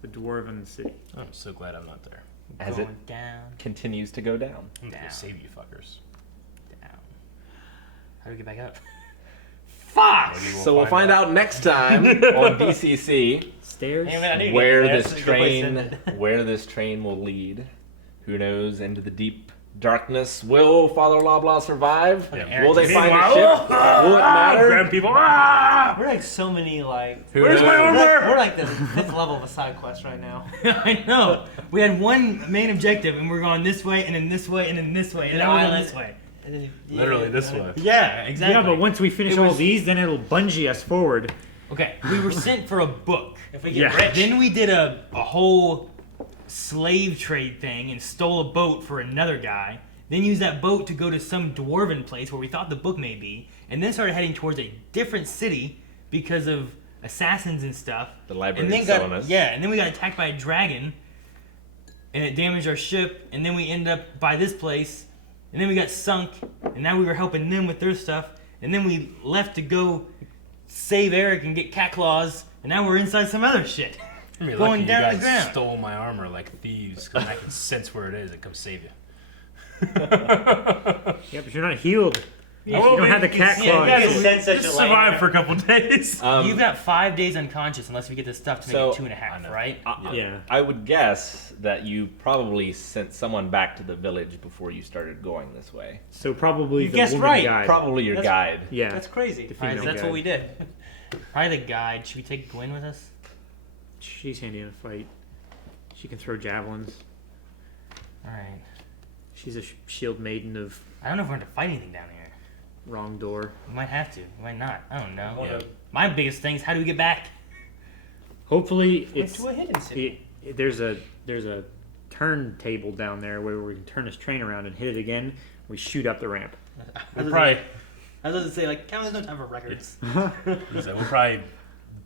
the dwarven city. I'm so glad I'm not there. As it going down, continues to go down. I'm going Down. to save you fuckers. down. How do we get back up? Fuck! Maybe we'll So we'll find out next time on BCC Stairs. Hey, man, I need to where get there. this That's a good place to train end it. where this train will lead. Who knows? Into the deep darkness. Will Father Loblaw survive? Yeah. Will they find a Meanwhile, ship? Will it matter? Grab people. Ah! We're like so many like. Who Where's my knows? armor? We're like the 5th level of a side quest right now. I know. We had one main objective, and we're going this way, and then this way, and then this way, and then we're going this way. And then Literally this way. Yeah, exactly. Yeah, but once we finish It all was- these, then it'll bungee us forward. Okay, we were sent for a book. If we get Yeah. rich, Then we did a whole slave trade thing and stole a boat for another guy. Then used that boat to go to some dwarven place where we thought the book may be, and then started heading towards a different city because of assassins and stuff. The library and then is got selling us. yeah, and then we got attacked by a dragon, and it damaged our ship. And then we ended up by this place, and then we got sunk, and now we were helping them with their stuff. And then we left to go save Eric and get cat claws, and now we're inside some other shit. I mean, Going lucky down you the guys ground. stole my armor like thieves, because I can sense where it is and come save you. Yeah, but you're not healed. You will don't be. have the cat Yeah, claws. you you can sense such Just a lane survive there. for a couple days. You've got 5 days unconscious unless we get this stuff to make So- it 2.5, right? Yeah. I would guess that you probably sent someone back to the village before you started going this way. So probably You the guessed woman right. guide. Probably your That's- guide. Yeah. That's crazy. The Alright, female That's guide. what we did. Probably the guide. Should we take Gwen with us? She's handy in a fight. She can throw javelins. Alright. She's a shield maiden of I don't know if we're going to fight anything down here. wrong door. We might have to. We might not. I don't know. Yeah. My biggest thing is how do we get back? Hopefully, Went it's to a hidden city. there's a turntable down there where we can turn this train around and hit it again. We shoot up the ramp. We'll probably, I was going to say, like, there's no time for records. we'll probably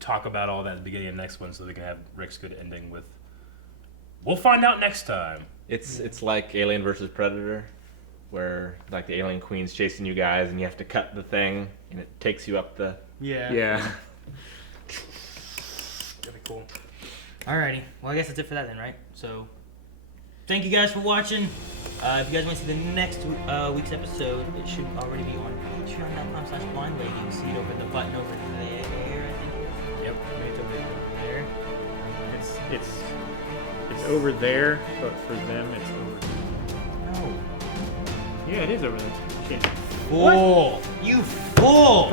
talk about all that at the beginning of next one so we can have Rick's good ending with, we'll find out next time. It's like Alien versus Predator, where like the alien queen's chasing you guys and you have to cut the thing and it takes you up the. Yeah. Yeah. That'd be cool. Alrighty. Well, I guess that's it for that then, right? So, thank you guys for watching. If you guys want to see the next week's episode, it should already be on patreon.com/blindlady. You can see it over the button over there, I think. Yep. Right over there. It's over there, but for them it's over. No. Yeah, it is over there. Shit. Fool! You fool!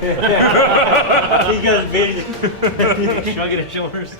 He goes, shrugging his shoulders.